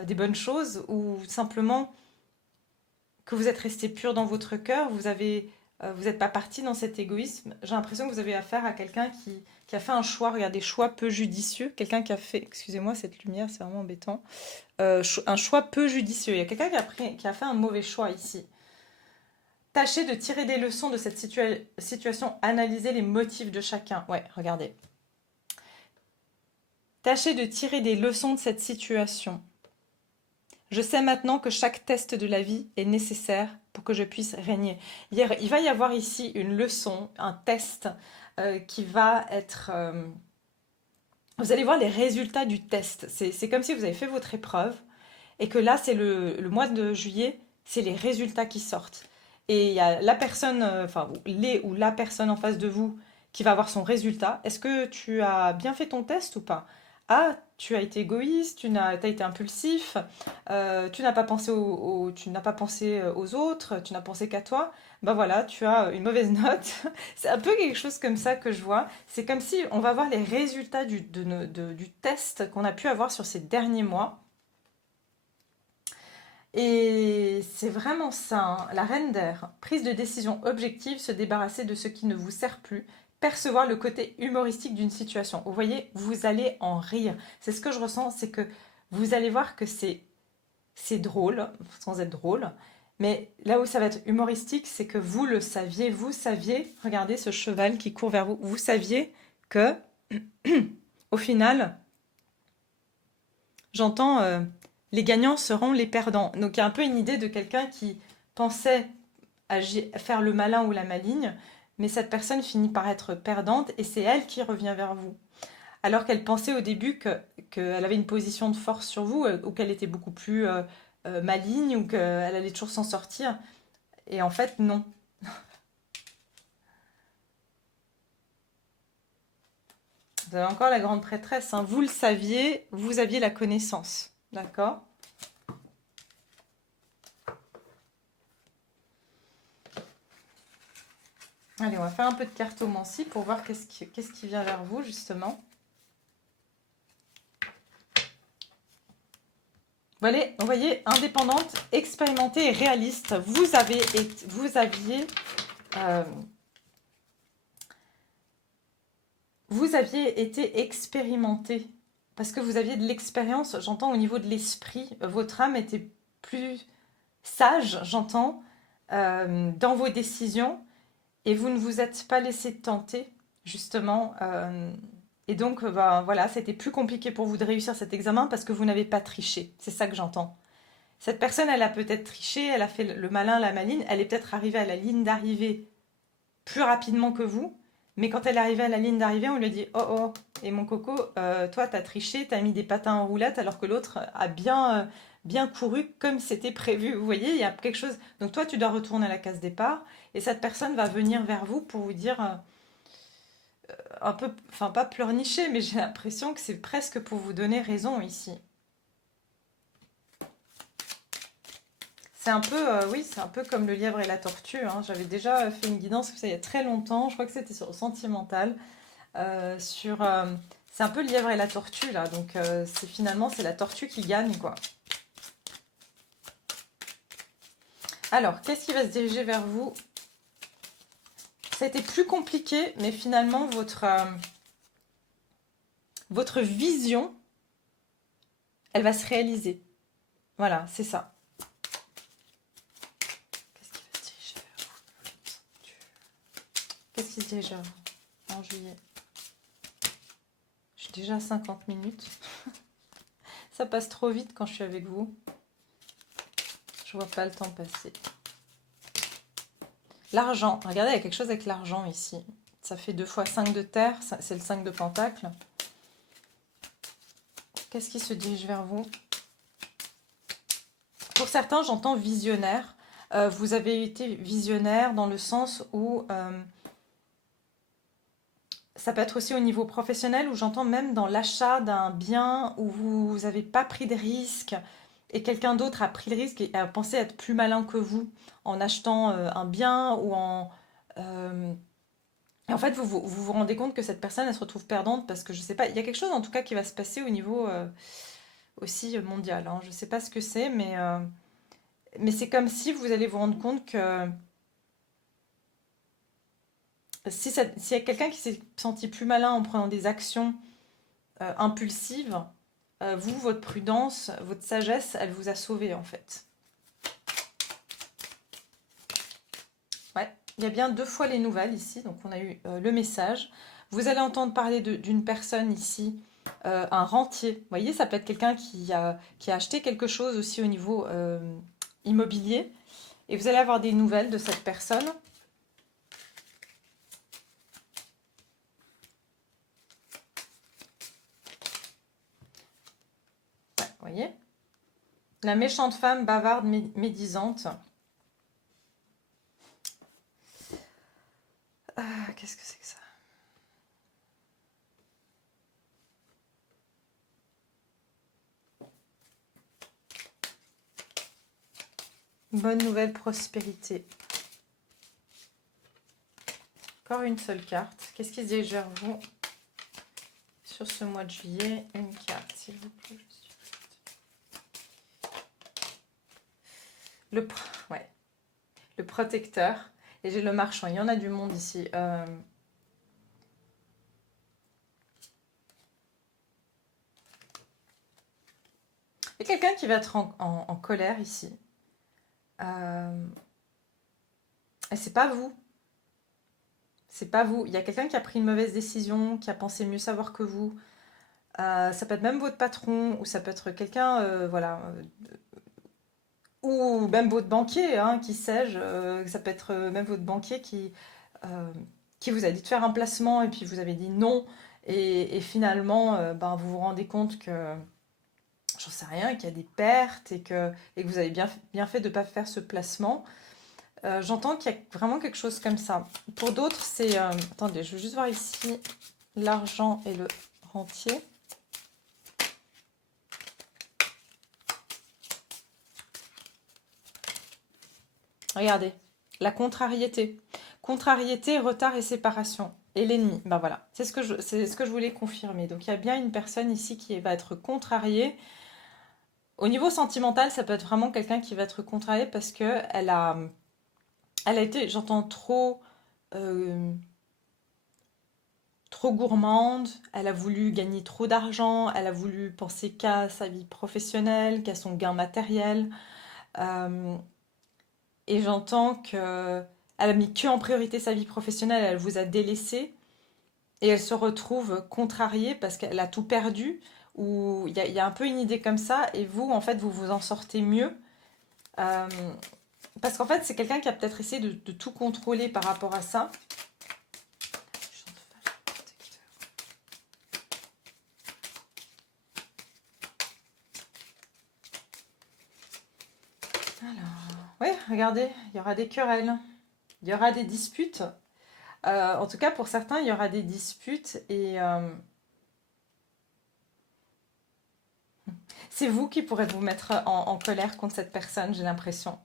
des bonnes choses, ou simplement que vous êtes resté pur dans votre cœur, vous n'êtes pas parti dans cet égoïsme. J'ai l'impression que vous avez affaire à quelqu'un qui a fait un choix, regardez, choix peu judicieux, quelqu'un qui a fait, excusez-moi cette lumière, c'est vraiment embêtant, un choix peu judicieux. Il y a quelqu'un qui a fait un mauvais choix ici. Tâchez de tirer des leçons de cette situation, analysez les motifs de chacun. Ouais, regardez. Tâchez de tirer des leçons de cette situation. Je sais maintenant que chaque test de la vie est nécessaire pour que je puisse régner. Il va y avoir ici une leçon, un test qui va être... vous allez voir les résultats du test. C'est comme si vous avez fait votre épreuve et que là, c'est le mois de juillet, c'est les résultats qui sortent. Et il y a la personne, enfin, les ou la personne en face de vous qui va avoir son résultat. Est-ce que tu as bien fait ton test ou pas? Ah, tu as été égoïste, t'as été impulsif, tu n'as pas pensé tu n'as pas pensé aux autres, tu n'as pensé qu'à toi. Ben voilà, tu as une mauvaise note. C'est un peu quelque chose comme ça que je vois. C'est comme si on va voir les résultats du test qu'on a pu avoir sur ces derniers mois. Et c'est vraiment ça, hein. La reine d'air. Prise de décision objective, se débarrasser de ce qui ne vous sert plus, percevoir le côté humoristique d'une situation. Vous voyez, vous allez en rire. C'est ce que je ressens, c'est que vous allez voir que c'est drôle, sans être drôle. Mais là où ça va être humoristique, c'est que vous saviez, regardez ce cheval qui court vers vous, vous saviez que, au final, j'entends les gagnants seront les perdants. Donc il y a un peu une idée de quelqu'un qui pensait faire le malin ou la maligne, mais cette personne finit par être perdante et c'est elle qui revient vers vous. Alors qu'elle pensait au début qu'elle avait une position de force sur vous ou qu'elle était beaucoup plus maligne ou qu'elle allait toujours s'en sortir. Et en fait, non. Vous avez encore la grande prêtresse, hein. Vous le saviez, vous aviez la connaissance. D'accord? Allez, on va faire un peu de cartomancie pour voir qu'est-ce qui vient vers vous, justement. Vous voyez, indépendante, expérimentée et réaliste. Euh, vous aviez été expérimenté parce que vous aviez de l'expérience, j'entends au niveau de l'esprit, votre âme était plus sage, j'entends, dans vos décisions et vous ne vous êtes pas laissé tenter, justement. Et donc, bah, voilà, c'était plus compliqué pour vous de réussir cet examen parce que vous n'avez pas triché. C'est ça que j'entends. Cette personne, elle a peut-être triché, elle a fait le malin, la maligne, elle est peut-être arrivée à la ligne d'arrivée plus rapidement que vous, Mais quand elle est arrivée à la ligne d'arrivée, on lui a dit: oh oh, et mon coco, toi t'as triché, t'as mis des patins en roulette alors que l'autre a bien couru comme c'était prévu. Vous voyez, il y a quelque chose. Donc toi, tu dois retourner à la case départ et cette personne va venir vers vous pour vous dire un peu, enfin pas pleurnicher, mais j'ai l'impression que c'est presque pour vous donner raison ici. C'est un peu, oui, c'est un peu comme le lièvre et la tortue, hein. J'avais déjà fait une guidance, ça il y a très longtemps, je crois que c'était sur le sentimental. Sur, c'est un peu le lièvre et la tortue là, donc c'est finalement c'est la tortue qui gagne quoi. Alors, qu'est-ce qui va se diriger vers vous? Ça a été plus compliqué, mais finalement votre vision, elle va se réaliser. Voilà, c'est ça. Qu'est-ce qui va se diriger vers vous? Qu'est-ce qui se dirige vers vous en juillet? J'ai déjà 50 minutes. Ça passe trop vite quand je suis avec vous. Je vois pas le temps passer. L'argent. Regardez, il y a quelque chose avec l'argent ici. Ça fait 2 fois 5 de terre. C'est le 5 de pentacle. Qu'est-ce qui se dirige vers vous? Pour certains, j'entends visionnaire. Vous avez été visionnaire dans le sens où ça peut être aussi au niveau professionnel, où j'entends même dans l'achat d'un bien où vous n'avez pas pris de risque et quelqu'un d'autre a pris le risque et a pensé être plus malin que vous en achetant un bien ou en... euh, et en fait, vous rendez compte que cette personne, elle se retrouve perdante parce que je sais pas, il y a quelque chose en tout cas qui va se passer au niveau aussi mondial, hein. Je sais pas ce que c'est, mais c'est comme si vous allez vous rendre compte que s'il y a quelqu'un qui s'est senti plus malin en prenant des actions impulsives, vous, votre prudence, votre sagesse, elle vous a sauvé en fait. Ouais, il y a bien 2 fois les nouvelles ici, donc on a eu le message. Vous allez entendre parler d'une personne ici, un rentier. Vous voyez, ça peut être quelqu'un qui a acheté quelque chose aussi au niveau immobilier. Et vous allez avoir des nouvelles de cette personne. Ouais, vous voyez, la méchante femme bavarde médisante. Qu'est-ce que c'est que ça? Bonne nouvelle, prospérité. Encore une seule carte. Qu'est-ce qui se dirige vers vous sur ce mois de juillet? Une carte, s'il vous plaît. Ouais, le protecteur. Et j'ai le marchand. Il y en a du monde ici. Il y a quelqu'un qui va être en colère ici. Et c'est pas vous. C'est pas vous. Il y a quelqu'un qui a pris une mauvaise décision, qui a pensé mieux savoir que vous. Ça peut être même votre patron, ou ça peut être quelqu'un, voilà, ou même votre banquier, hein, qui sais-je. Ça peut être même votre banquier qui vous a dit de faire un placement et puis vous avez dit non. Et finalement, ben, vous vous rendez compte que, j'en sais rien, qu'il y a des pertes et que vous avez bien fait de ne pas faire ce placement. J'entends qu'il y a vraiment quelque chose comme ça. Pour d'autres, c'est... attendez, je veux juste voir ici l'argent et le rentier. Regardez, la contrariété. Contrariété, retard et séparation. Et l'ennemi, ben voilà, c'est ce que je voulais confirmer. Donc il y a bien une personne ici qui va être contrariée. Au niveau sentimental, ça peut être vraiment quelqu'un qui va être contrarié parce que elle a été, j'entends euh, trop gourmande, elle a voulu gagner trop d'argent, elle a voulu penser qu'à sa vie professionnelle, qu'à son gain matériel. Euh, et j'entends que elle a mis que en priorité sa vie professionnelle, elle vous a délaissé et elle se retrouve contrariée parce qu'elle a tout perdu. Ou il y a un peu une idée comme ça et vous, en fait, vous vous en sortez mieux. Euh, Parce qu'en fait, c'est quelqu'un qui a peut-être essayé de tout contrôler par rapport à ça. Je suis regardez, il y aura des querelles, il y aura des disputes. En tout cas, pour certains, il y aura des disputes et c'est vous qui pourrez vous mettre en colère contre cette personne, j'ai l'impression.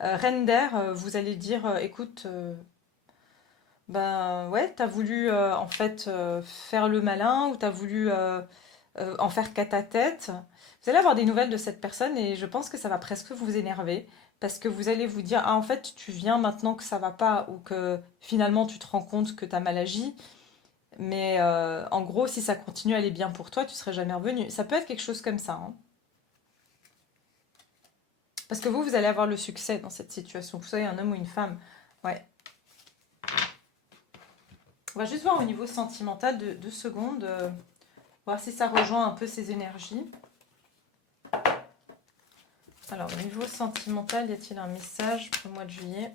Reine d'air, vous allez dire, écoute, ben ouais, t'as voulu en fait faire le malin ou t'as voulu en faire qu'à ta tête. Vous allez avoir des nouvelles de cette personne et je pense que ça va presque vous énerver parce que vous allez vous dire, ah en fait tu viens maintenant que ça va pas ou que finalement tu te rends compte que t'as mal agi. Mais en gros, si ça continue à aller bien pour toi, tu serais jamais revenu. Ça peut être quelque chose comme ça, hein. Parce que vous allez avoir le succès dans cette situation, que vous soyez un homme ou une femme. Ouais. On va juste voir au niveau sentimental de 2 secondes, voir si ça rejoint un peu ces énergies. Alors, au niveau sentimental, y a-t-il un message pour le mois de juillet?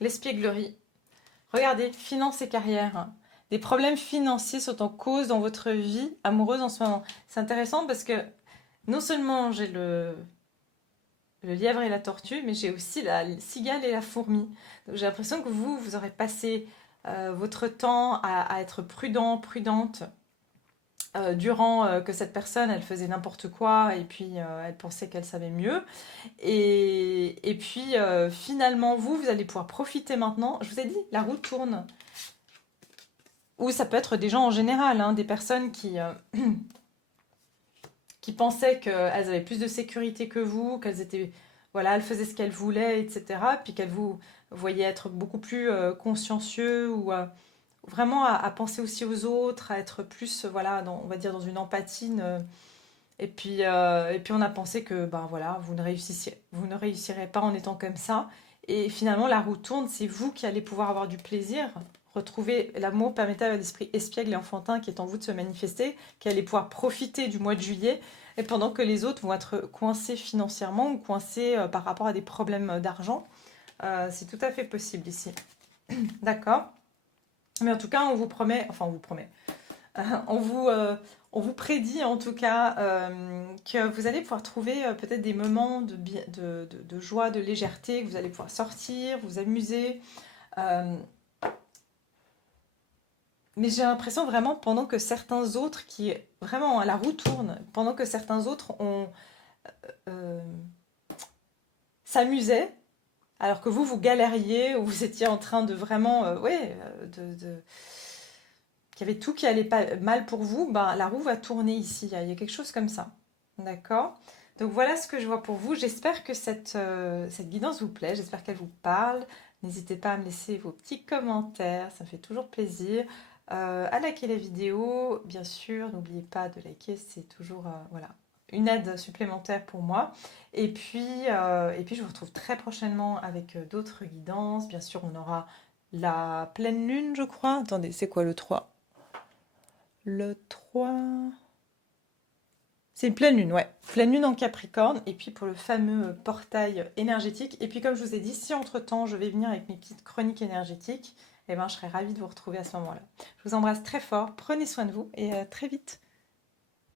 L'espièglerie. Regardez, finances et carrière. Des problèmes financiers sont en cause dans votre vie amoureuse en ce moment. C'est intéressant parce que non seulement j'ai le lièvre et la tortue, mais j'ai aussi la cigale et la fourmi. Donc j'ai l'impression que vous aurez passé votre temps à être prudent, prudente, durant que cette personne, elle faisait n'importe quoi et puis elle pensait qu'elle savait mieux. Et puis finalement, vous allez pouvoir profiter maintenant. Je vous ai dit, la roue tourne. Ou ça peut être des gens en général, hein, des personnes qui pensaient qu'elles avaient plus de sécurité que vous, qu'elles étaient, voilà, elles faisaient ce qu'elles voulaient, etc. Puis qu'elles vous voyaient être beaucoup plus consciencieux ou vraiment à penser aussi aux autres, à être plus, voilà, on va dire dans une empathie. Et puis on a pensé que, ben voilà, vous ne réussirez pas en étant comme ça. Et finalement, la roue tourne, c'est vous qui allez pouvoir avoir du plaisir, retrouver l'amour, permettre à l'esprit espiègle et enfantin qui est en vous de se manifester, qui allez pouvoir profiter du mois de juillet, et pendant que les autres vont être coincés financièrement ou coincés par rapport à des problèmes d'argent. C'est tout à fait possible ici. D'accord? Mais en tout cas, on vous promet, enfin on vous promet, on vous prédit en tout cas que vous allez pouvoir trouver peut-être des moments de joie, de légèreté, que vous allez pouvoir sortir, vous amuser. Euh, mais j'ai l'impression vraiment pendant que certains autres qui vraiment la roue tourne, pendant que certains autres euh, s'amusaient, alors que vous galériez ou vous étiez en train de vraiment, ouais, qu'il y avait tout qui allait pas mal pour vous, ben, la roue va tourner ici. Il y a quelque chose comme ça. D'accord? Donc voilà ce que je vois pour vous. J'espère que cette guidance vous plaît. J'espère qu'elle vous parle. N'hésitez pas à me laisser vos petits commentaires. Ça me fait toujours plaisir. À liker la vidéo. Bien sûr, n'oubliez pas de liker. C'est toujours voilà, une aide supplémentaire pour moi. Et puis, je vous retrouve très prochainement avec d'autres guidances. Bien sûr, on aura la pleine lune, je crois. Attendez, c'est quoi le 3? Le 3. C'est une pleine lune, ouais. Pleine lune en Capricorne. Et puis pour le fameux portail énergétique. Et puis comme je vous ai dit, si entre-temps je vais venir avec mes petites chroniques énergétiques, eh ben, je serai ravie de vous retrouver à ce moment-là. Je vous embrasse très fort. Prenez soin de vous et à très vite.